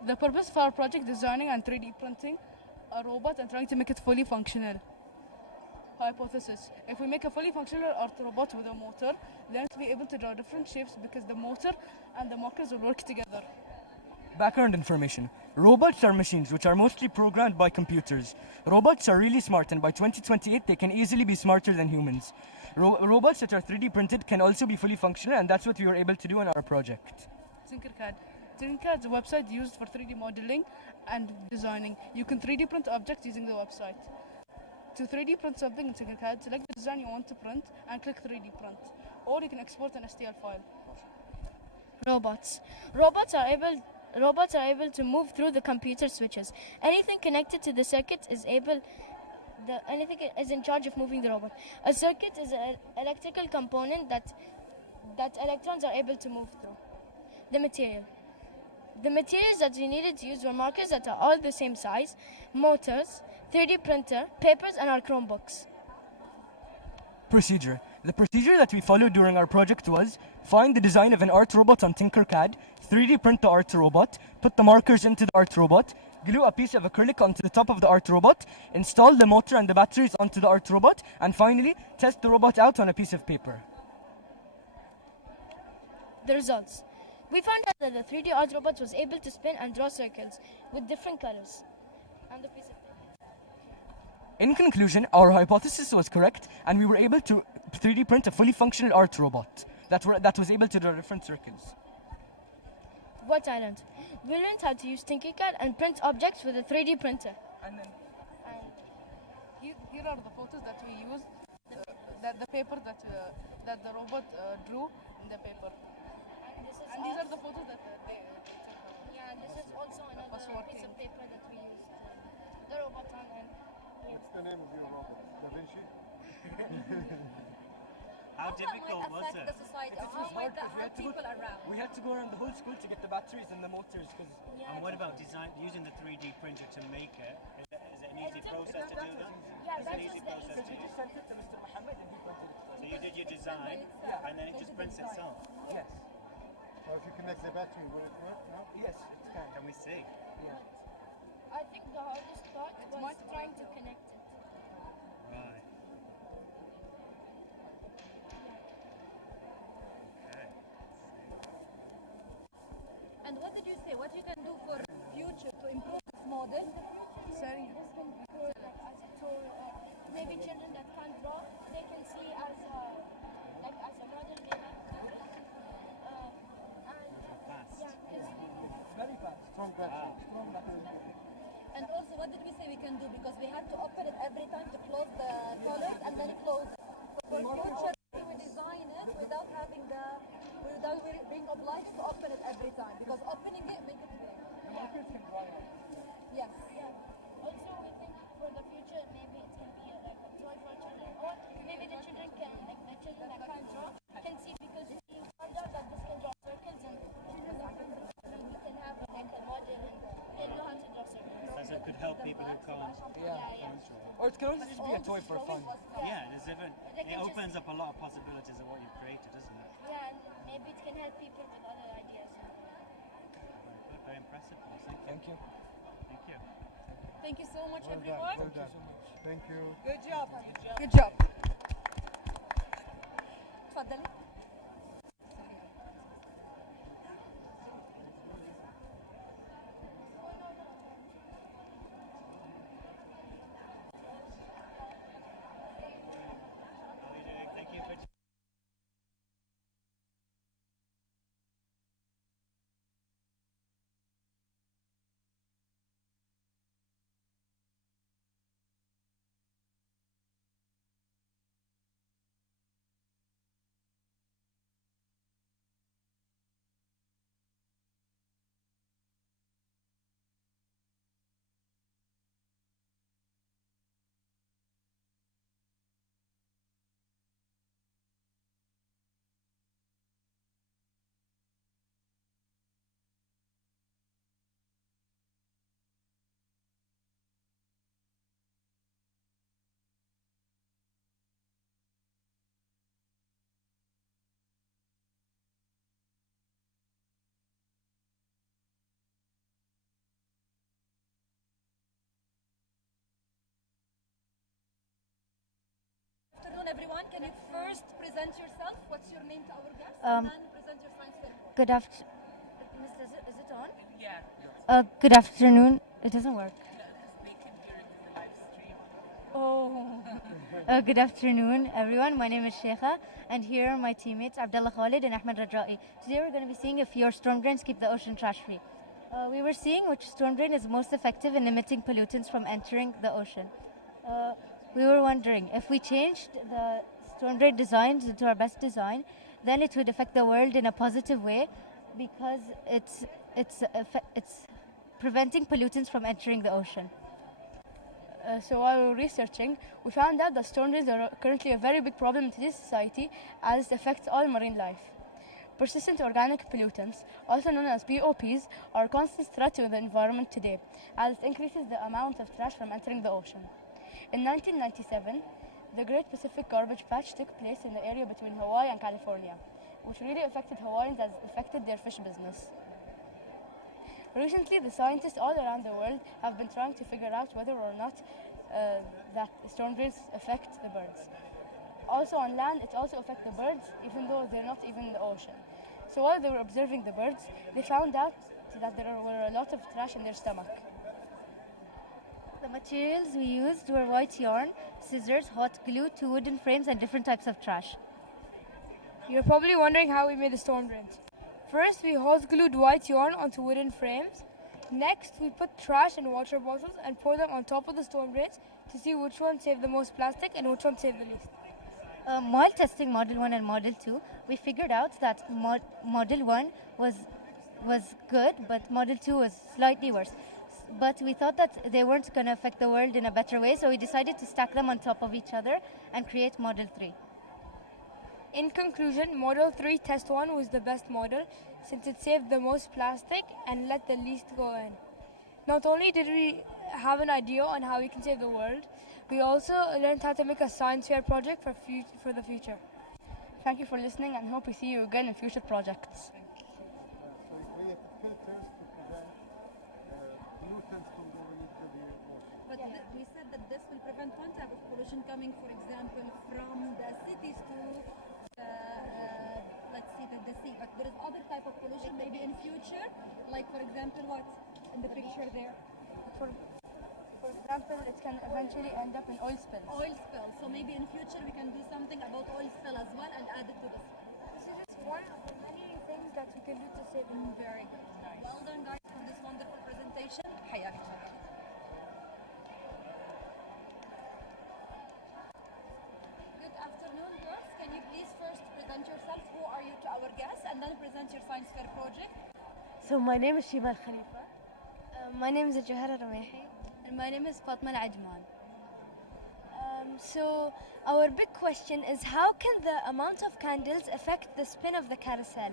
The purpose of our project is designing and 3D printing a robot and trying to make it fully functional. Hypothesis. If we make a fully functional art robot with a motor, then we'll be able to draw different shapes because the motor and the markers will work together. Background information. Robots are machines which are mostly programmed by computers. Robots are really smart, and by 2028 they can easily be smarter than humans. Robots that are 3D printed can also be fully functional, and that's what we were able to do in our project. Tinkercad. Tinkercad is a website used for 3D modeling and designing. You can 3D print objects using the website. To 3D print something in Tinkercad, select the design you want to print and click 3D print. Or you can export an STL file. Robots. Robots are able to move through the computer switches. Anything connected to the circuit anything is in charge of moving the robot. A circuit is an electrical component that electrons are able to move through. The material. The materials that we needed to use were markers that are all the same size, motors, 3D printer, papers, and our Chromebooks. Procedure. The procedure that we followed during our project was find the design of an art robot on Tinkercad, 3D print the art robot, put the markers into the art robot, glue a piece of acrylic onto the top of the art robot, install the motor and the batteries onto the art robot, and finally, test the robot out on a piece of paper. The results. We found out that the 3D art robot was able to spin and draw circles with different colors on the piece of paper. In conclusion, our hypothesis was correct, and we were able to 3D print a fully functional art robot that was able to draw different circles. What I learned? We learned how to use Tinkercad and print objects with a 3D printer. And then here are the photos that we used, the paper that the robot drew in the paper. And these are the photos that they took. Yeah, and this is also another piece of paper that we used. The robot on and What's the name of your robot? Da Vinci? How difficult was it? It was hard because we had to go around the whole school to get the batteries and the motors. And what about using the 3D printer to make it? Is it an easy process to do that? Yeah, it's an easy process to you do. just sent it to Mr. Muhammad and he printed it. So you did your design, and then it just prints itself. Yes. Or if you connect the battery, will it work? No? Yes, it can. Can we see? Yeah. I think the hardest part was trying to connect it. Right. Okay. And what did you say? What you can do for future to improve this model? Sorry. Maybe children that can't draw, they can see as a model maybe. Very fast. Strong battery. Strong battery. And also, what did we say we can do? Because we had to open it every time to close the toilet and then close it. So for future, we design it without being obliged to open it every time. Because opening it makes it big. The markers can dry out. Yes. Also, we think for the future, maybe it can be like a toy for children, or maybe the children can, like the children that can't draw, can see because we found out that this can draw circles, and children that can't draw, we can have like a model and they know how to draw circles. So it could help people who can't. Yeah. Or it can also just be a toy for fun. Yeah, it opens up a lot of possibilities of what you've created, doesn't it? Yeah, and maybe it can help people with other ideas. Good, very impressive. Thank you. Thank you. Thank you so much, Well everyone. done. Well done. Thank you. Good job. Good job. تفضلي. Thank you for. Good afternoon, everyone. Can you first present yourself? What's your name to our guests? Um, And then present your science film. Good afternoon. Is it on? Yes. Good afternoon. It doesn't work. Oh. Good afternoon, everyone. My name is Sheikha, and here are my teammates Abdullah Khalid and Ahmed Rajai. Today we're going to be seeing if your storm drains keep the ocean trash free. We were seeing which storm drain is most effective in limiting pollutants from entering the ocean. We were wondering if we changed the storm drain designs to our best design, then it would affect the world in a positive way because it's preventing pollutants from entering the ocean. So while we were researching, we found out that storm drains are currently a very big problem in today's society as it affects all marine life. Persistent organic pollutants, also known as POPs, are a constant threat to the environment today, as it increases the amount of trash from entering the ocean. In 1997, the Great Pacific Garbage Patch took place in the area between Hawaii and California, which really affected Hawaiians as it affected their fish business. Recently, the scientists all around the world have been trying to figure out whether or not that storm drains affect the birds. Also on land, it also affects the birds, even though they're not even in the ocean. So while they were observing the birds, they found out that there were a lot of trash in their stomach. The materials we used were white yarn, scissors, hot glue, 2 wooden frames, and different types of trash. You're probably wondering how we made the storm drains. First, we hot glued white yarn onto wooden frames. Next, we put trash in water bottles and pour them on top of the storm drains to see which one saved the most plastic and which one saved the least. While testing Model 1 and Model 2, we figured out that Model 1 was good, but Model 2 was slightly worse. But we thought that they weren't going to affect the world in a better way, so we decided to stack them on top of each other and create Model 3. In conclusion, Model 3 Test 1 was the best model since it saved the most plastic and let the least go in. Not only did we have an idea on how we can save the world, we also learned how to make a science fair project for the future. Thank you for listening and hope we see you again in future projects. So we created filters to prevent pollutants from going into the ocean. But we said that this will prevent one type of pollution coming, for example, from the cities to let's see, the sea. But there is other type of pollution maybe in future, like for example what in the picture there. For example, it can eventually end up in oil spills. Oil spill. So maybe in future we can do something about oil spill as well and add it to this. This is just one of the many things that we can do to save the world. Very good. Nice. Well done, guys, for this wonderful presentation. Haya. Good afternoon, girls. Can you please first present yourself? Who are you to our guests, and then present your science fair project? So my name is Shima Khalifa. My name is Johara Ramehi. And my name is Fatma Al-Ajman. So our big question is, how can the amount of candles affect the spin of the carousel?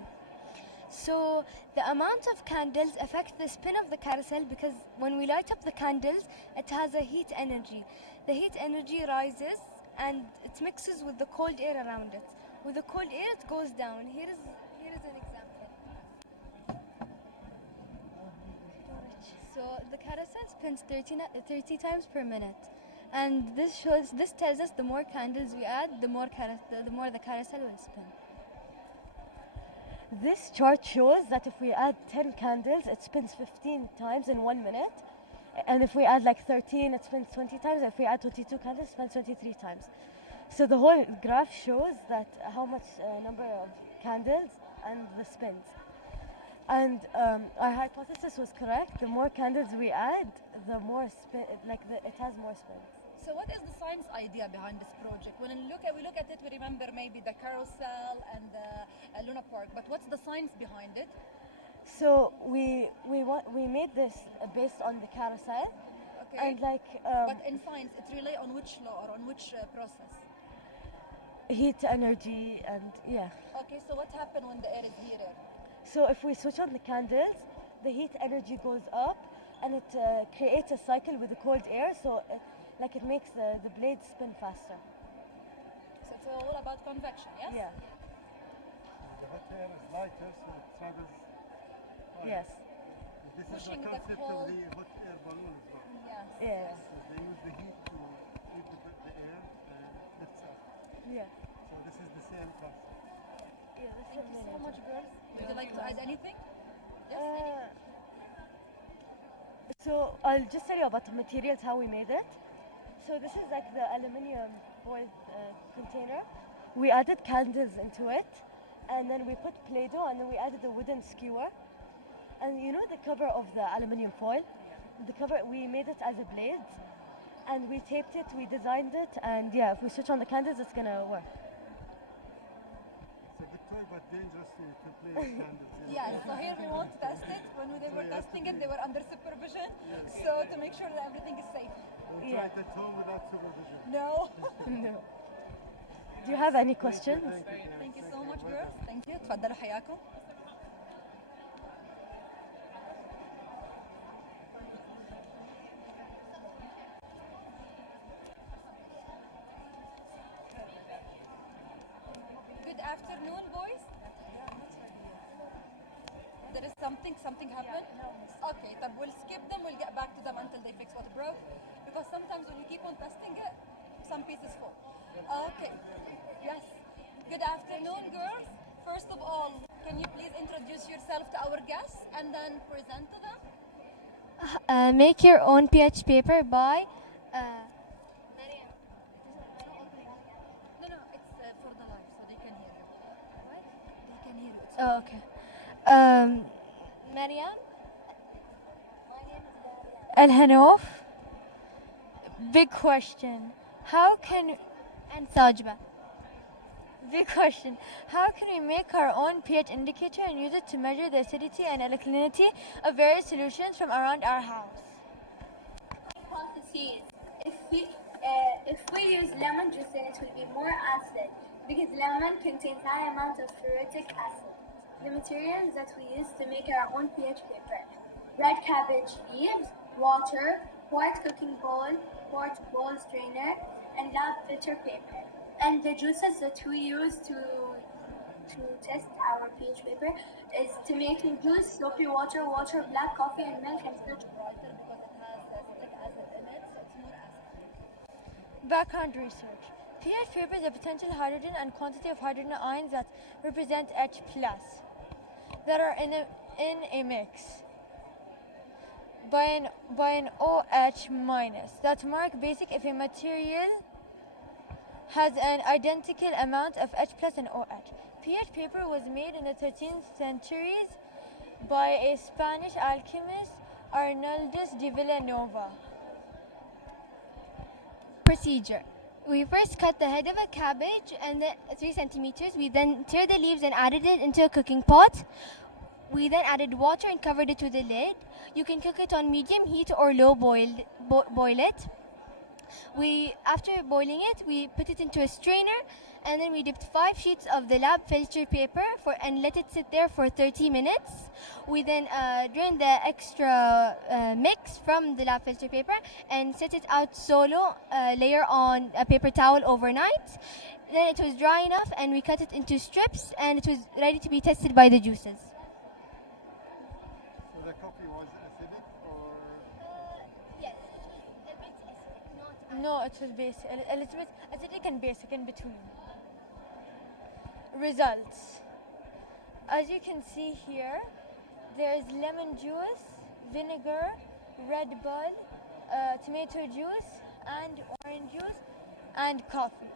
So the amount of candles affect the spin of the carousel because when we light up the candles, it has a heat energy. The heat energy rises and it mixes with the cold air around it. With the cold air, it goes down. Here is an example. So the carousel spins 30 times per minute, and this tells us the more candles we add, the more the carousel will spin. This chart shows that if we add 10 candles, it spins 15 times in 1 minute. And if we add like 13, it spins 20 times. If we add 22 candles, it spins 23 times. So the whole graph shows that how much number of candles and the spins. And our hypothesis was correct. The more candles we add, the more spin, it has more spins. So what is the science idea behind this project? When we look at it, we remember maybe the carousel and the Luna Park, but what's the science behind it? So we made this based on the carousel. Okay. And but in science, it relies on which law or on which process? Heat energy and yeah. Okay, so what happens when the air is heated? So if we switch on the candles, the heat energy goes up and it creates a cycle with the cold air, so it makes the blade spin faster. So it's all about convection, yes? Yeah. The hot air is lighter, so it travels higher. Yes. This Pushing is the the concept cold- of the hot air balloon as well. Yes. Yes. So they use the heat to heat the air and lifts up. Yeah. So this is the same concept. Yeah, Thank you so much, girls. Would you like to add anything? Yes? So I'll just tell you about the materials, how we made it. So this is like the aluminium foil container. We added candles into it, and then we put Play-Doh, and then we added a wooden skewer. And you know the cover of the aluminium foil? The cover, we made it as a blade, and we taped it, we designed it, and yeah, if we switch on the candles, it's gonna work. It's a good toy, but dangerous to play with candles. Yeah, so here we want to test it. When they were testing it, they were under supervision. So to make sure that everything is safe. Don't try it at home without supervision. No. No. Do you have any questions? Thank you so much, girls. Thank you. تفضلوا حياكم. Good afternoon, boys. There is something happened? Okay, then we'll skip them, we'll get back to them until they fix what broke. Because sometimes when you keep on testing it, some pieces fall. Okay, yes. Good afternoon, girls. First of all, can you please introduce yourself to our guests and then present to them? Make your own pH paper by No, it's for the live, so they can hear you. Right? They can hear you. Oh, okay. Mariam? Al Hanouf? Big question. How can... And Sajba. Big question. How can we make our own pH indicator and use it to measure the acidity and alkalinity of various solutions from around our house? Hypotheses. If we use lemon juice, then it will be more acid because lemon contains high amounts of ferritic acid. The materials that we use to make our own pH paper: red cabbage leaves, water, white cooking bowl, quart bowl strainer, and lab filter paper. And the juices that we use to test our pH paper is tomato juice, soapy water, black coffee, and milk and such. Background research. pH paper is a potential hydrogen and quantity of hydrogen ions that represent H+ that are in a mix by an OH- that mark basic if a material has an identical amount of H+ and OH. pH paper was made in the 13th centuries by a Spanish alchemist, Arnaldus de Villanova. Procedure. We first cut the head of a cabbage and 3 centimeters. We then tear the leaves and added it into a cooking pot. We then added water and covered it with a lid. You can cook it on medium heat or low boil it. After boiling it, we put it into a strainer, and then we dipped 5 sheets of the lab filter paper and let it sit there for 30 minutes. We then drained the extra mix from the lab filter paper and set it out solo, layer on a paper towel overnight. Then it was dry enough, and we cut it into strips, and it was ready to be tested by the juices. So the coffee was acidic or? Yes, it was a bit acidic. No, it was basic, a little bit acidic and basic in between. Results. As you can see here, there is lemon juice, vinegar, Red Bull, tomato juice, and orange juice, and coffee.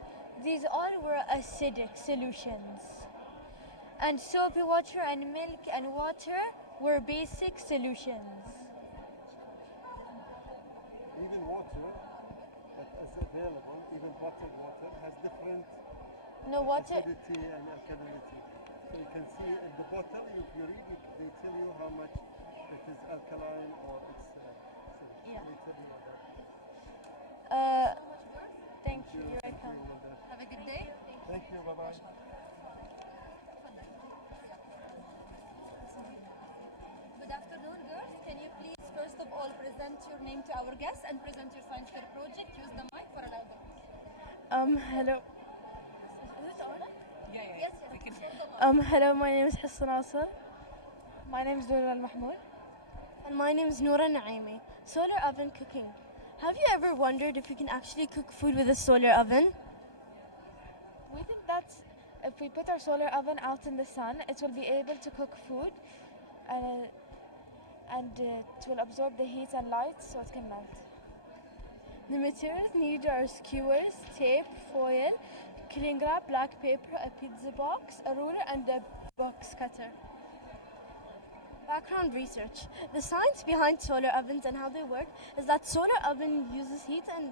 These all were acidic solutions. And soapy water and milk and water were basic solutions. Even water that is available, even bottled water, has different acidity and alkalinity. So you can see in the bottle, if you read it, they tell you how much it is alkaline or it's acidic. Yeah. They tell you about Thank you. You're welcome. Have a good day. Thank you. Bye-bye. Good afternoon, girls. Can you please, first of all, present your name to our guests and present your science fair project? Use the mic for a louder. Hello. Is it on? Yes. Hello, my name is Hassan Asar. My name is Dora Al-Mahmoud. And my name is Noura Naimi. Solar oven cooking. Have you ever wondered if you can actually cook food with a solar oven? We think that if we put our solar oven out in the sun, it will be able to cook food and it will absorb the heat and light so it can melt. The materials needed are skewers, tape, foil, cling wrap, black paper, a pizza box, a ruler, and a box cutter. Background research. The science behind solar ovens and how they work is that solar oven uses heat and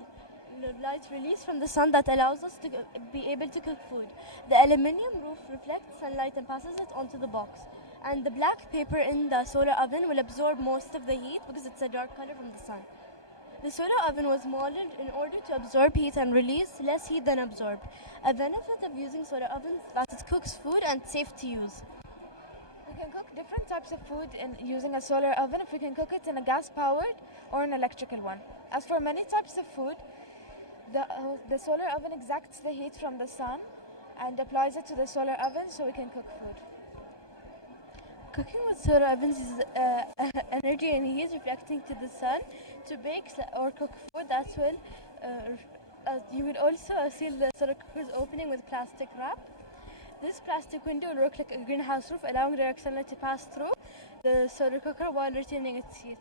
light release from the sun that allows us to be able to cook food. The aluminium roof reflects sunlight and passes it onto the box. And the black paper in the solar oven will absorb most of the heat because it's a dark color from the sun. The solar oven was modeled in order to absorb heat and release less heat than absorbed. A benefit of using solar ovens is that it cooks food and it's safe to use. We can cook different types of food using a solar oven if we can cook it in a gas-powered or an electrical one. As for many types of food, the solar oven exacts the heat from the sun and applies it to the solar oven so we can cook food. Cooking with solar ovens is energy and heat reflecting to the sun to bake or cook food. That will you will also seal the solar cooker's opening with plastic wrap. This plastic window will work like a greenhouse roof, allowing direct sunlight to pass through the solar cooker while retaining its heat.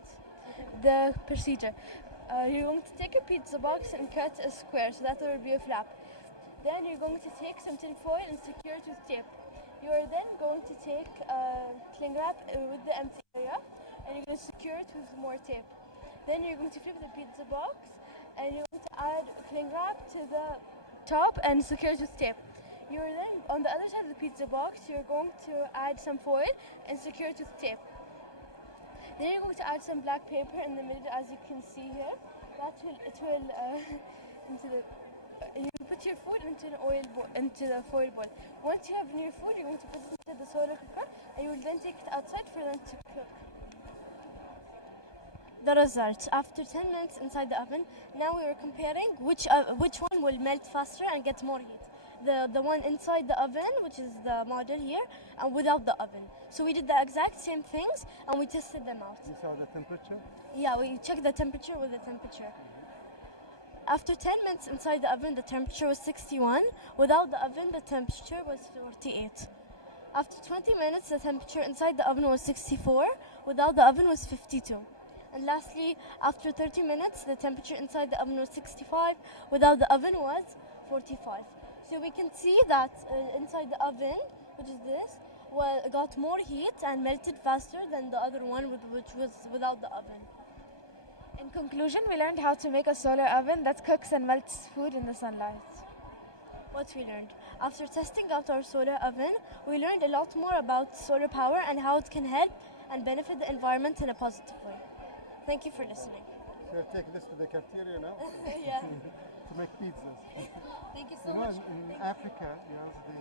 The procedure. You're going to take a pizza box and cut a square so that there will be a flap. Then you're going to take some tin foil and secure it with tape. You are then going to take cling wrap with the empty area and you're going to secure it with more tape. Then you're going to flip the pizza box and you're going to add cling wrap to the top and secure it with tape. You're then, on the other side of the pizza box, you're going to add some foil and secure it with tape. Then you're going to add some black paper in the middle, as you can see here. You put your food into the foil bowl. Once you have your food, you're going to put it into the solar cooker, and you will then take it outside for them to cook. The results. After 10 minutes inside the oven, now we are comparing which one will melt faster and get more heat. The one inside the oven, which is the model here, and without the oven. So we did the exact same things and we tested them out. You saw the temperature? Yeah, we checked the temperature with the temperature. After 10 minutes inside the oven, the temperature was 61. Without the oven, the temperature was 48. After 20 minutes, the temperature inside the oven was 64. Without the oven was 52. And lastly, after 30 minutes, the temperature inside the oven was 65. Without the oven was 45. So we can see that inside the oven, which is this, got more heat and melted faster than the other one, which was without the oven. In conclusion, we learned how to make a solar oven that cooks and melts food in the sunlight. What we learned. After testing out our solar oven, we learned a lot more about solar power and how it can help and benefit the environment in a positive way. Thank you for listening. So you're taking this to the cafeteria now? Yeah. To make pizzas. Thank you so much. In Africa, you have the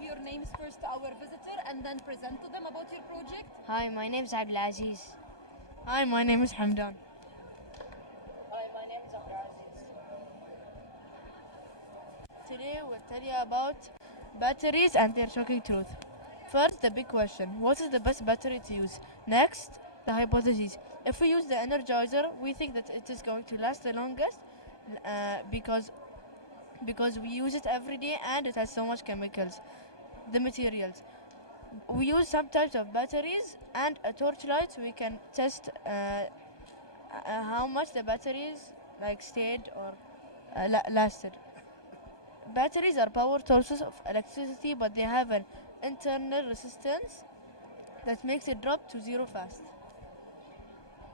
Give your names first to our visitor and then present to them about your project. Hi, my name is Abdulaziz. Hi, my name is Hamdan. Hi, my name is Abdulaziz. Today we'll tell you about batteries and their shocking truth. First, the big question: what is the best battery to use? Next, the hypotheses. If we use the Energizer, we think that it is going to last the longest because we use it every day and it has so much chemicals. The materials. We use some types of batteries and a torchlight so we can test how much the batteries stayed or lasted. Batteries are power sources of electricity, but they have an internal resistance that makes it drop to zero fast.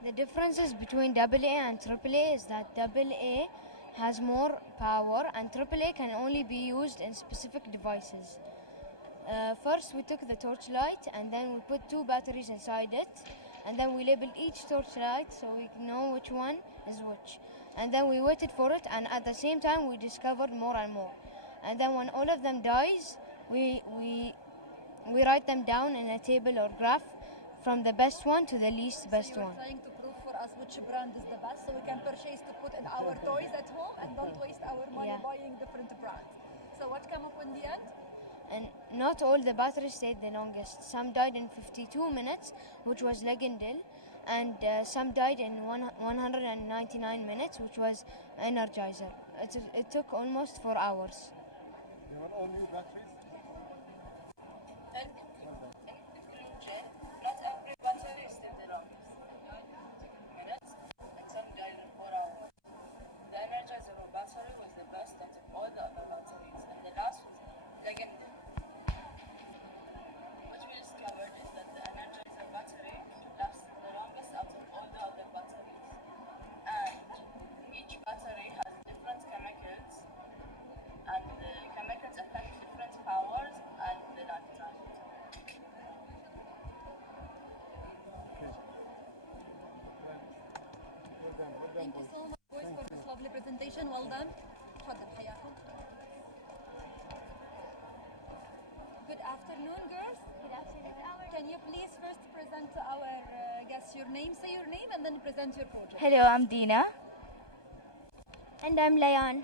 The differences between AA and AAA is that AA has more power and AAA can only be used in specific devices. First we took the torchlight and then we put two batteries inside it and then we labeled each torchlight so we know which one is which. And then we waited for it and at the same time we discovered more and more. And then when all of them dies, we write them down in a table or graph from the best one to the least best So you're one. trying to prove for us which brand is the best, so we can purchase to put in our toys at home and don't waste our money Yeah. buying different brands. So what came up in the end? And not all the batteries stayed the longest. Some died in 52 minutes, which was Legendil, and some died in 199 minutes, which was Energizer. It took almost 4 hours. You want all new batteries? In conclusion, not every battery stayed the longest. minutes, and some died in 4 hours. The Energizer battery was the best out of all the other batteries, and the last was Legendary. What we discovered is that the Energizer battery lasts the longest out of all the other batteries, and each battery has different chemicals, and the chemicals affect different powers and the lifetime. Thank you so much, boys, for this lovely presentation. Well done. تفضل حياكم. Good afternoon, girls. Good afternoon. Can you please first present to our guests your name, say your name, and then present your project? Hello, I'm Dina. And I'm Layan.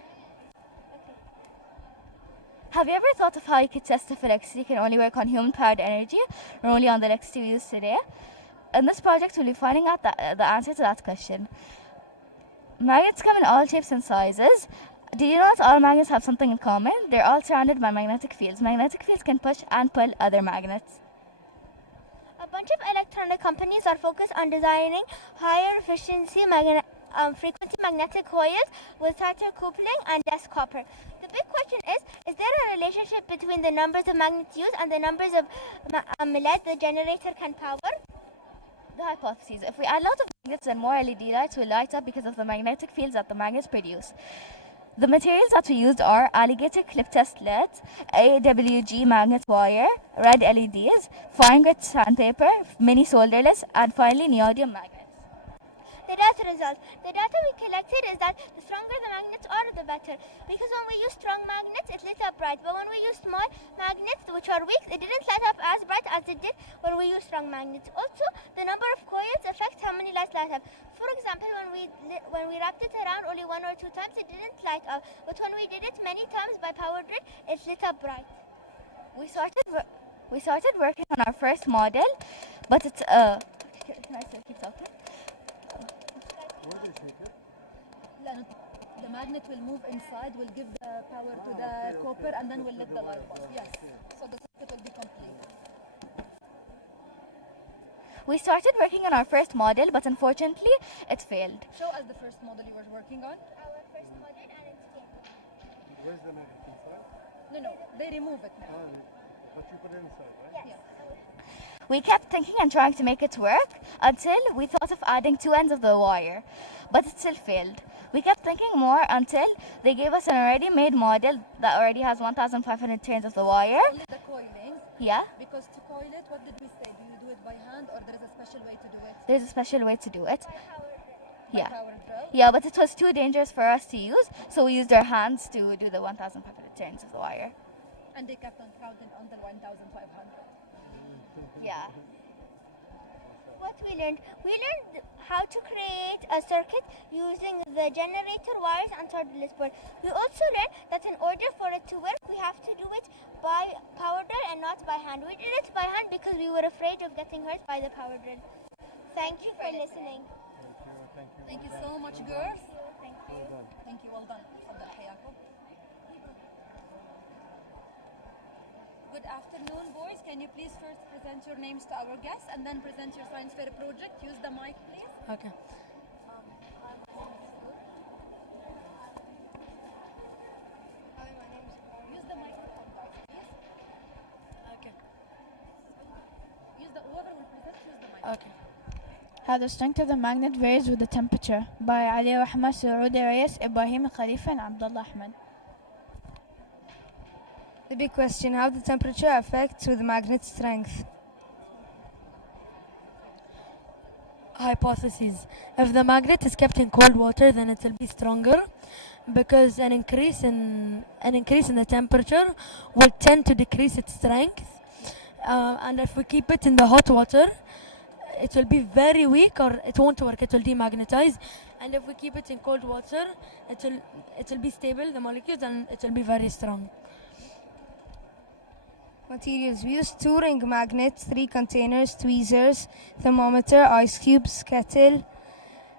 Have you ever thought of how you could test if electricity can only work on human-powered energy or only on the electricity we use today? In this project, we'll be finding out the answer to that question. Magnets come in all shapes and sizes. Do you know that all magnets have something in common? They're all surrounded by magnetic fields. Magnetic fields can push and pull other magnets. A bunch of electronic companies are focused on designing higher efficiency frequency magnetic coils with tighter coupling and less copper. The big question is there a relationship between the numbers of magnets used and the numbers of lead the generator can power? The hypotheses. If we add lots of magnets, then more LED lights will light up because of the magnetic fields that the magnets produce. The materials that we used are alligator clip test LEDs, AWG magnet wire, red LEDs, fine grit sandpaper, mini solderless, and finally neodymium magnets. The data results. The data we collected is that the stronger the magnets are, the better. Because when we use strong magnets, it lit up bright. But when we use small magnets, which are weak, it didn't light up as bright as it did when we use strong magnets. Also, the number of coils affects how many lights light up. For example, when we wrapped it around only 1 or 2 times, it didn't light up. But when we did it many times by power grid, it lit up bright. We started working on our first model, but it's can I still keep talking? The magnet will move inside, will give the power to the copper, and then will lit the light bulb. Yes. So the circuit will be complete. We started working on our first model, but unfortunately, it failed. Show us the first model you were working on. Our first model, and it's failed. Where's the magnet inside? No, they remove it now. But you put it inside, right? Yes. We kept thinking and trying to make it work until we thought of adding 2 ends of the wire, but it still failed. We kept thinking more until they gave us an already made model that already has 1,500 turns of the wire. Only the coiling. Yeah. Because to coil it, what did we say? Do you do it by hand or there is a special way to do it? There's a special way to do it. Yeah. Power drill? Yeah, but it was too dangerous for us to use, so we used our hands to do the 1,500 turns of the wire. And they kept on counting until 1,500. Yeah. What we learned how to create a circuit using the generator wires and solderless board. We also learned that in order for it to work, we have to do it by power drill and not by hand. We did it by hand because we were afraid of getting hurt by the power drill. Thank you for listening. Thank you so much, girls. Thank you. Thank you. Well done. تفضل حياكم. Good afternoon, boys. Can you please first present your names to our guests and then present your science fair project? Use the mic, please. Okay. Use the microphone, guys, please. Okay. Whoever will present, use the mic. Okay. How the strength of the magnet varies with the temperature by Ali Rahma, Saudi Reyes, Ibrahim Khalifa, and Abdullah Ahmed. The big question, how the temperature affects with the magnet strength. hypotheses. If the magnet is kept in cold water, then it will be stronger, because an increase in the temperature will tend to decrease its strength. And if we keep it in the hot water, it will be very weak, or it won't work. It will demagnetize. And if we keep it in cold water, it will be stable, the molecules, and it will be very strong. Materials. We used 2 ring magnets, 3 containers, tweezers, thermometer, ice cubes, kettle,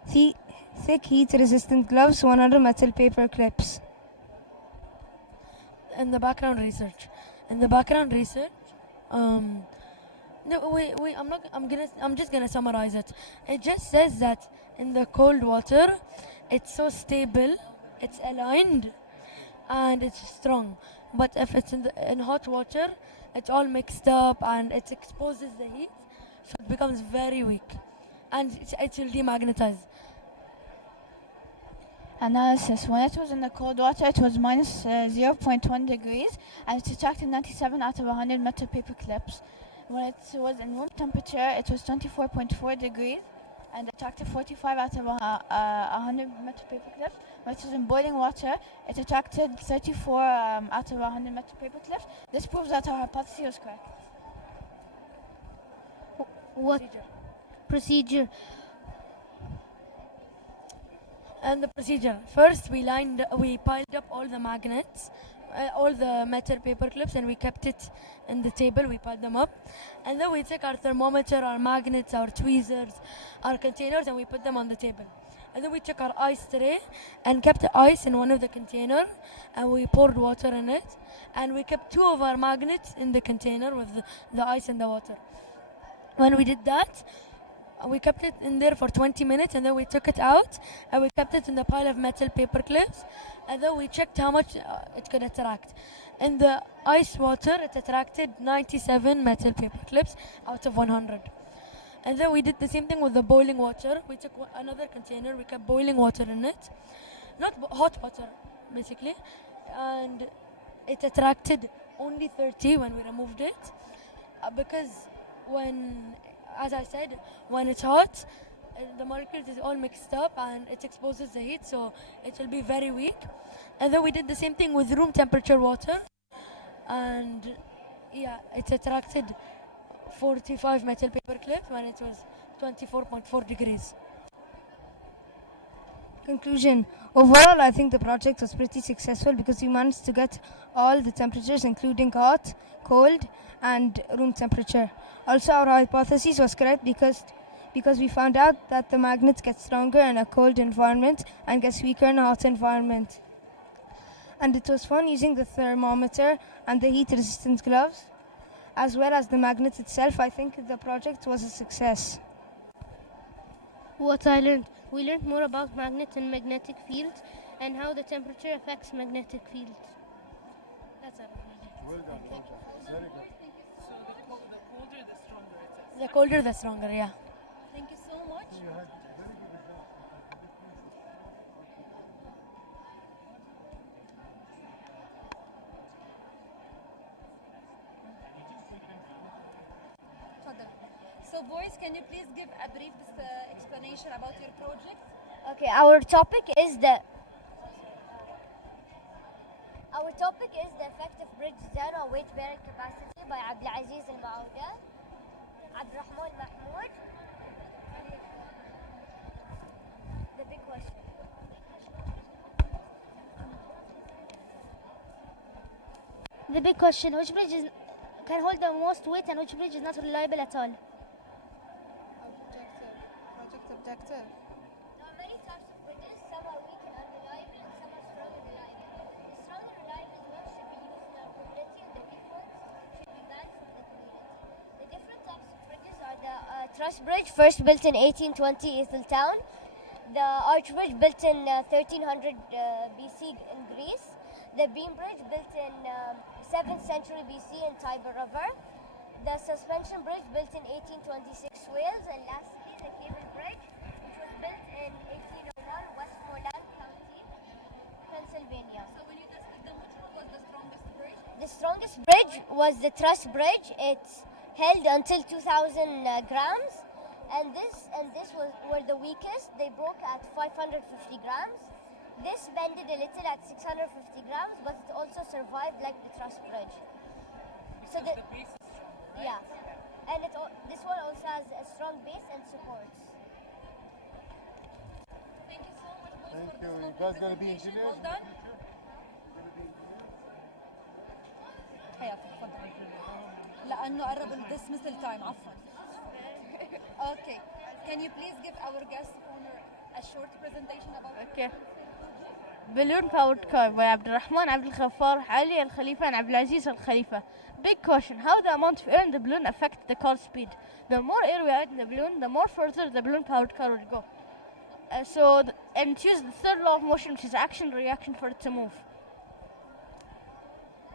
thick heat-resistant gloves, 100 metal paper clips. In the background research, I'm just gonna summarize it. It just says that in the cold water, it's so stable, it's aligned, and it's strong. But if it's in hot water, it's all mixed up and it exposes the heat, so it becomes very weak, and it will demagnetize. Analysis. When it was in the cold water, it was minus 0.1 degrees, and it attracted 97 out of 100 metal paper clips. When it was in room temperature, it was 24.4 degrees, and attracted 45 out of 100 metal paper clips. When it was in boiling water, it attracted 34 out of 100 metal paper clips. This proves that our hypothesis was correct. What procedure? And the procedure. First, we piled up all the magnets, all the metal paper clips, and we kept it in the table. We piled them up. And then we took our thermometer, our magnets, our tweezers, our containers, and we put them on the table. And then we took our ice tray and kept the ice in one of the container, and we poured water in it. And we kept 2 of our magnets in the container with the ice and the water. When we did that, we kept it in there for 20 minutes, and then we took it out, and we kept it in the pile of metal paper clips, and then we checked how much it could attract. In the ice water, it attracted 97 metal paper clips out of 100. And then we did the same thing with the boiling water. We took another container, we kept boiling water in it, not hot water, basically, and it attracted only 30 when we removed it, because as I said, when it's hot, the molecules is all mixed up and it exposes the heat, so it will be very weak. And then we did the same thing with room temperature water, and it attracted 45 metal paper clips when it was 24.4 degrees. Conclusion. Overall, I think the project was pretty successful because we managed to get all the temperatures, including hot, cold, and room temperature. Also, our hypothesis was correct because we found out that the magnets get stronger in a cold environment and gets weaker in a hot environment. And it was fun using the thermometer and the heat-resistant gloves, as well as the magnet itself. I think the project was a success. What I learned. We learned more about magnets and magnetic fields and how the temperature affects magnetic fields. That's it. Well done. Very good. So the colder, the stronger it is. The colder, the stronger, yeah. Thank you so much. You had very good results. So boys, can you please give a brief explanation about your project? Okay, our topic is the effective bridge design on weight bearing capacity by Abdulaziz Al-Maouda, Abdurrahman Mahmoud. The big question. The big question, which bridge can hold the most weight and which bridge is not reliable at all? Project objective. There are many types of bridges. Some are weak and unreliable, and some are strong and reliable. The strong and reliable ones should be used in our community, and the weak ones should be banned from the community. The different types of bridges are the truss bridge, first built in 1820 Ethel Town. The arch bridge built in 1300 BC in Greece. The beam bridge built in 7th century BC in Tiber River. The suspension bridge built in 1826 Wales. And lastly, the cable bridge, which was built in 1809 Westmoreland County, Pennsylvania. So when you tested them, which was the strongest bridge? The strongest bridge was the truss bridge. It held until 2000 grams. and this were the weakest. They broke at 550 grams. This bended a little at 650 grams, but it also survived like the truss bridge. So the base is strong, right? Yeah, and this one also has a strong base and supports. Thank you so much, boys, Thank for you. this You guys gonna be presentation. engineers Well in the done. future? Gonna be engineers? هيا تفضل. لأنه قرب الديسمسل تايم عفوا. Okay. Can you please give our guest owner a short presentation about Okay. Balloon powered car by Abdurrahman Abdul Ghaffar, Ali Al Khalifa, and Abdulaziz Al Khalifa. Big question: how the amount of air in the balloon affects the car speed? The more air we add in the balloon, the more further the balloon powered car will go. And it uses the third law of motion, which is action reaction for it to move.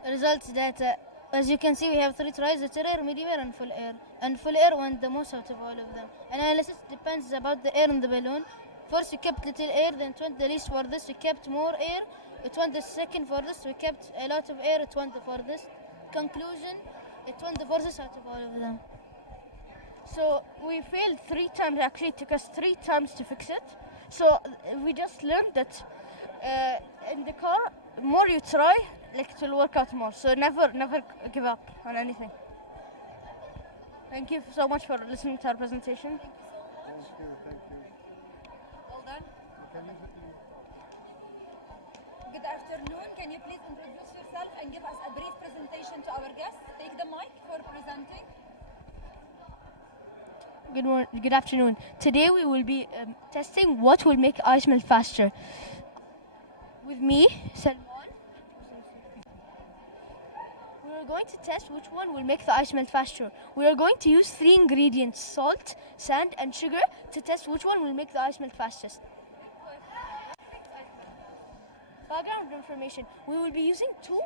The result is that, as you can see, we have three tries: the air, medium air, and full air. And full air won the most out of all of them. Analysis depends about the air in the balloon. First, we kept little air, then it went the least furthest. We kept more air. It went the second furthest. We kept a lot of air. It went the furthest. Conclusion: it went the furthest out of all of them. So we failed 3 times. Actually, it took us 3 times to fix it. So we just learned that in the car, more you try, like it will work out more. So never give up on anything. Thank you so much for listening to our presentation. Thank you. Well done. You can use it in Good afternoon. Can you please introduce yourself and give us a brief presentation to our guests? Take the mic for presenting. Good afternoon. Today we will be testing what will make ice melt faster. With me, Salman. We are going to test which one will make the ice melt faster. We are going to use 3 ingredients: salt, sand, and sugar, to test which one will make the ice melt fastest. Background information. We will be using two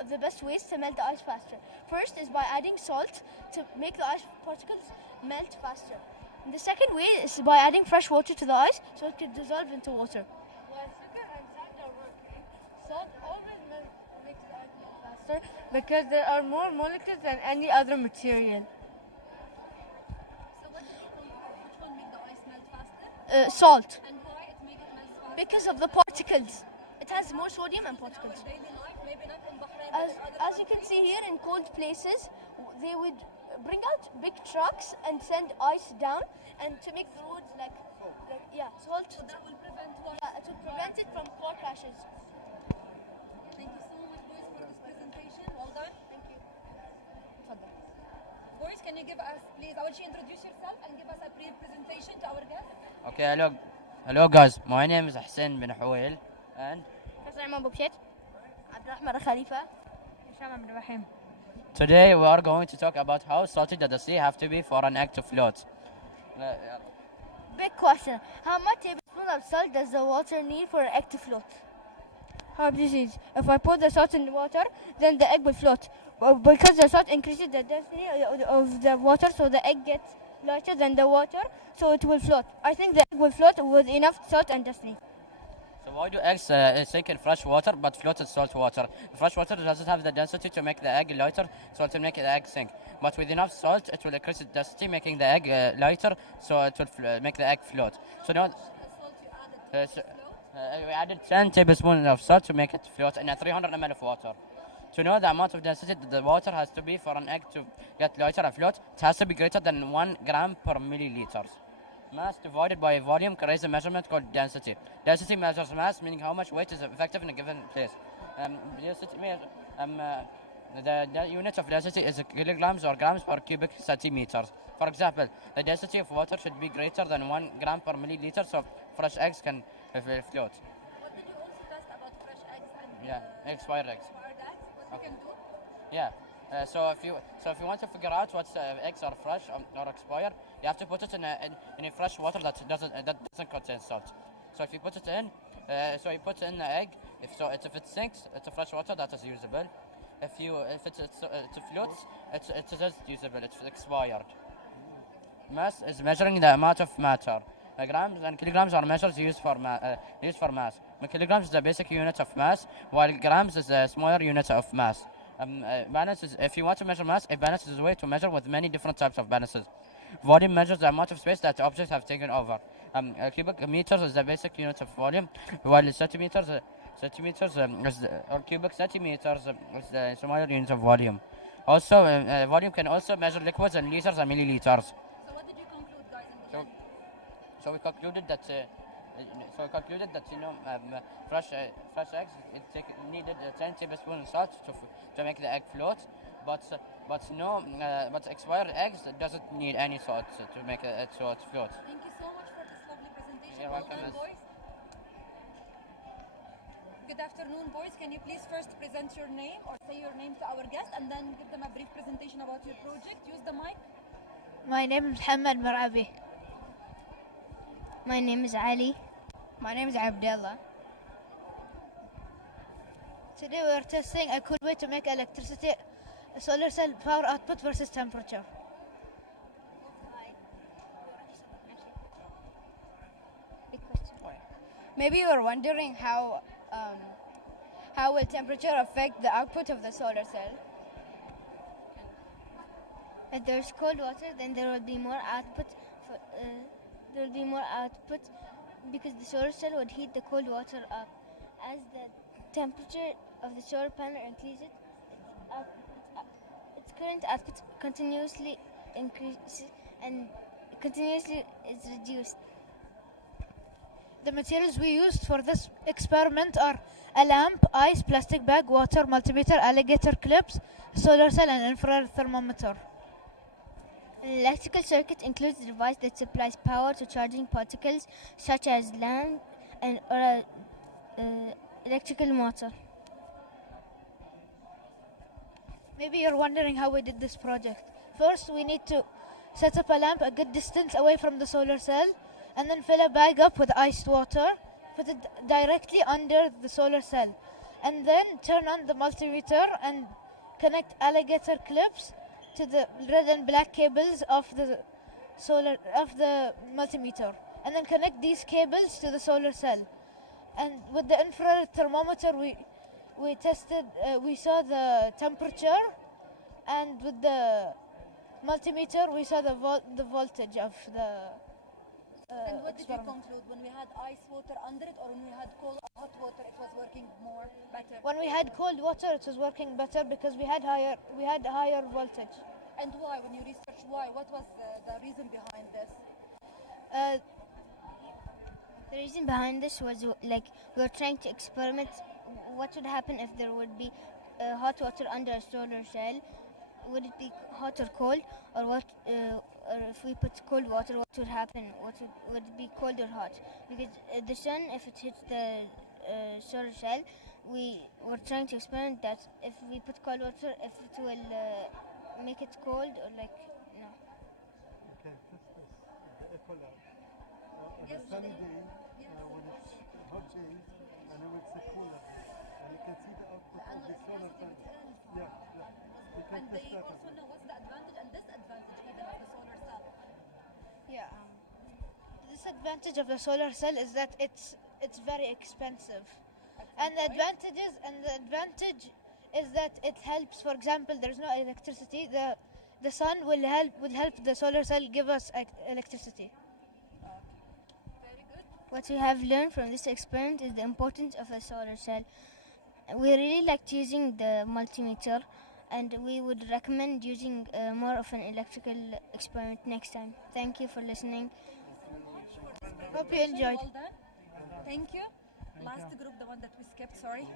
of the best ways to melt the ice faster. First is by adding salt to make the ice particles melt faster. And the second way is by adding fresh water to the ice so it can dissolve into water. While sugar and sand are working, salt always makes the ice melt faster because there are more molecules than any other material. So what did you conclude? Which one make the ice melt faster? Salt. And why it make it melt faster? Because of the particles. It has more sodium and particles. In our daily life, maybe not in Bahrain, but in other As you can see here, in cold places, they would bring out big trucks and send ice down, and to make the roads salt. So that will prevent what? Yeah, it will prevent it from car crashes. Thank you so much, boys, for this presentation. Well done. Thank you. Boys, can you give us, please, I want you to introduce yourself and give us a brief presentation to our guests. Okay, hello guys. My name is Hussein bin Huwail and today we are going to talk about how salty does the sea have to be for an egg to float. Big question. How much tablespoons of salt does the water need for an egg to float? How this is? If I put the salt in the water, then the egg will float. Because the salt increases the density of the water, so the egg gets lighter than the water, so it will float. I think the egg will float with enough salt and density. So why do eggs sink in fresh water but float in salt water? Fresh water doesn't have the density to make the egg lighter, so it will make the egg sink. But with enough salt, it will increase the density, making the egg lighter, so it will make the egg float. So now, we added 10 tablespoons of salt to make it float in a 300 ml of water. To know the amount of density that the water has to be for an egg to get lighter and float, it has to be greater than 1 gram per milliliters. Mass divided by volume creates a measurement called density. Density measures mass, meaning how much weight is effective in a given place. The unit of density is kilograms or grams per cubic centimeters. For example, the density of water should be greater than 1 gram per milliliter, so fresh eggs can float. What did you also test about fresh eggs and Expired eggs. what you can do? Yeah. So if you want to figure out what eggs are fresh or expired, you have to put it in a fresh water that doesn't contain salt. So if you put it in, you put in the egg. If it sinks, it's a fresh water that is usable. If it floats, it is usable. It's expired. Mass is measuring the amount of matter. Grams and kilograms are measures used for mass. Kilograms is the basic unit of mass, while grams is a smaller unit of mass. Balance is, if you want to measure mass, a balance is a way to measure with many different types of balances. Volume measures the amount of space that objects have taken over. Cubic meters is the basic unit of volume, while centimeters or cubic centimeters is the smaller unit of volume. Also, volume can also measure liquids in liters and milliliters. So what did you conclude, guys, in the end? So we concluded that fresh eggs needed 10 tablespoons of salt to make the egg float, but expired eggs doesn't need any salt to make it float. Thank you so much for this lovely presentation. You're Well welcome, done, miss. boys. Good afternoon, boys. Can you please first present your name or say your name to our guests and then give them a brief presentation about your project? Use the mic. My name is Muhammad Marabi. My name is Ali. My name is Abdullah. Today we are testing a cool way to make electricity, solar cell power output versus temperature. Maybe you are wondering how will temperature affect the output of the solar cell? If there's cold water, then there will be more output. Because the solar cell would heat the cold water up. As the temperature of the solar panel increases, its current output continuously increases and continuously is reduced. The materials we used for this experiment are a lamp, ice, plastic bag, water, multimeter, alligator clips, solar cell and infrared thermometer. An electrical circuit includes a device that supplies power to charging particles such as lamp or electrical motor. Maybe you're wondering how we did this project. First, we need to set up a lamp a good distance away from the solar cell and then fill a bag up with iced water, put it directly under the solar cell, and then turn on the multimeter and connect alligator clips to the red and black cables of the multimeter, and then connect these cables to the solar cell. And with the infrared thermometer, we tested. We saw the temperature, and with the multimeter, we saw the voltage of the. And what did you experiment. conclude? When we had ice water under it, or when we had hot water, it was working better? When we had cold water, it was working better because we had higher voltage. And why? When you researched why, what was the reason behind this? The reason behind this was like we were trying to experiment what would happen if there would be hot water under a solar cell. Would it be hot or cold, or what? Or if we put cold water, what would happen? Would it be cold or hot? Because the sun, if it hits the solar cell, we were trying to experiment that if we put cold water, if it will make it cold or like no. Okay, test this. The echo lab. On a sunny day, when it's hot days, and when it's a cooler day, and you can see the output of the solar panel. Yeah. You can And test they that. also know what's the advantage and disadvantage even of the solar cell. Yeah. The disadvantage of the solar cell is that it's very expensive, and the advantage is that it helps. For example, there's no electricity. The sun will help the solar cell give us electricity. Very good. What we have learned from this experiment is the importance of a solar cell. We really liked using the multimeter, and we would recommend using more of an electrical experiment next time. Thank you for listening. Hope you enjoyed. Well done. Thank you. Last group, the one that we skipped, sorry.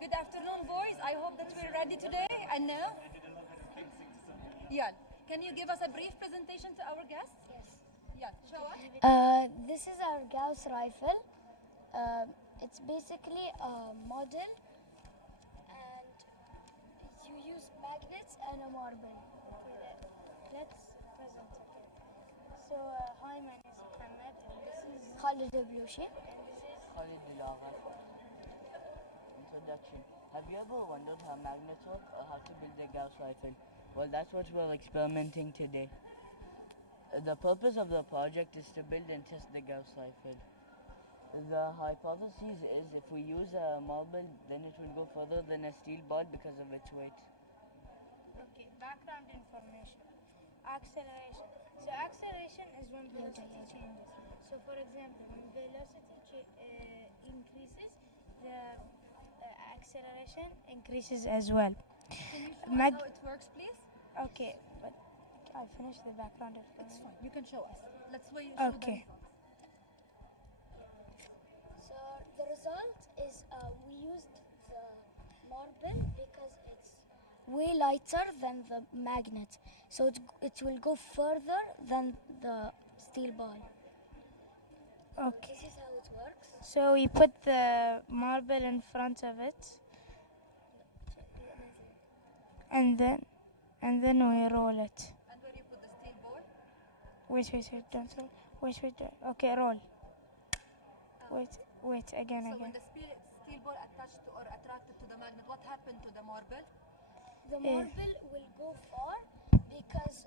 Good afternoon, boys. I hope that we're ready today. And now? Yeah. Can you give us a brief presentation to our guests? Yes. Yeah, show us. This is our Gauss Rifle. It's basically a model, and you use magnets and a marble. Let's present it. So, hi, my name is Mohammed, and this is Khalid Ablushi. Khalid Bilaga. Introduction. Have you ever wondered how magnets work or how to build a Gauss rifle? Well, that's what we're experimenting today. The purpose of the project is to build and test the Gauss rifle. The hypothesis is if we use a marble, then it will go further than a steel ball because of its weight. Okay. Background information. Acceleration. So acceleration is when velocity changes. So for example, when velocity increases, the acceleration increases as well. Can you show us how it works, please? Okay, but I'll finish the background information. It's fine. You can show us. Let's show them. Okay. So the result is we used the marble because it's way lighter than the magnet. So it will go further than the steel ball. Okay. This is how it works. So we put the marble in front of it, and then we roll it. And where you put the steel ball? Wait, don't roll. Wait. Okay, roll. Wait, again. So when the steel ball attached to or attracted to the magnet, what happened to the marble? The marble will go far because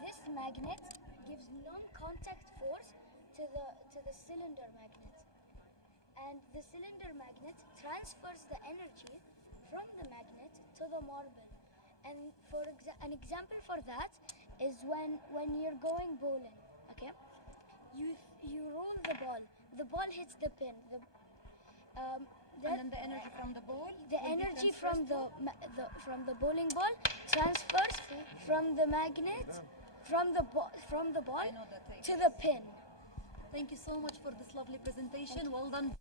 this magnet gives non-contact force to the cylinder magnet, and the cylinder magnet transfers the energy from the magnet to the marble. And for an example for that is when you're going bowling, okay? You roll the ball hits the pin. And then the energy from the ball. The energy from the bowling ball transfers from the magnet from the ball to the pin. Thank you so much for this lovely presentation. Well done.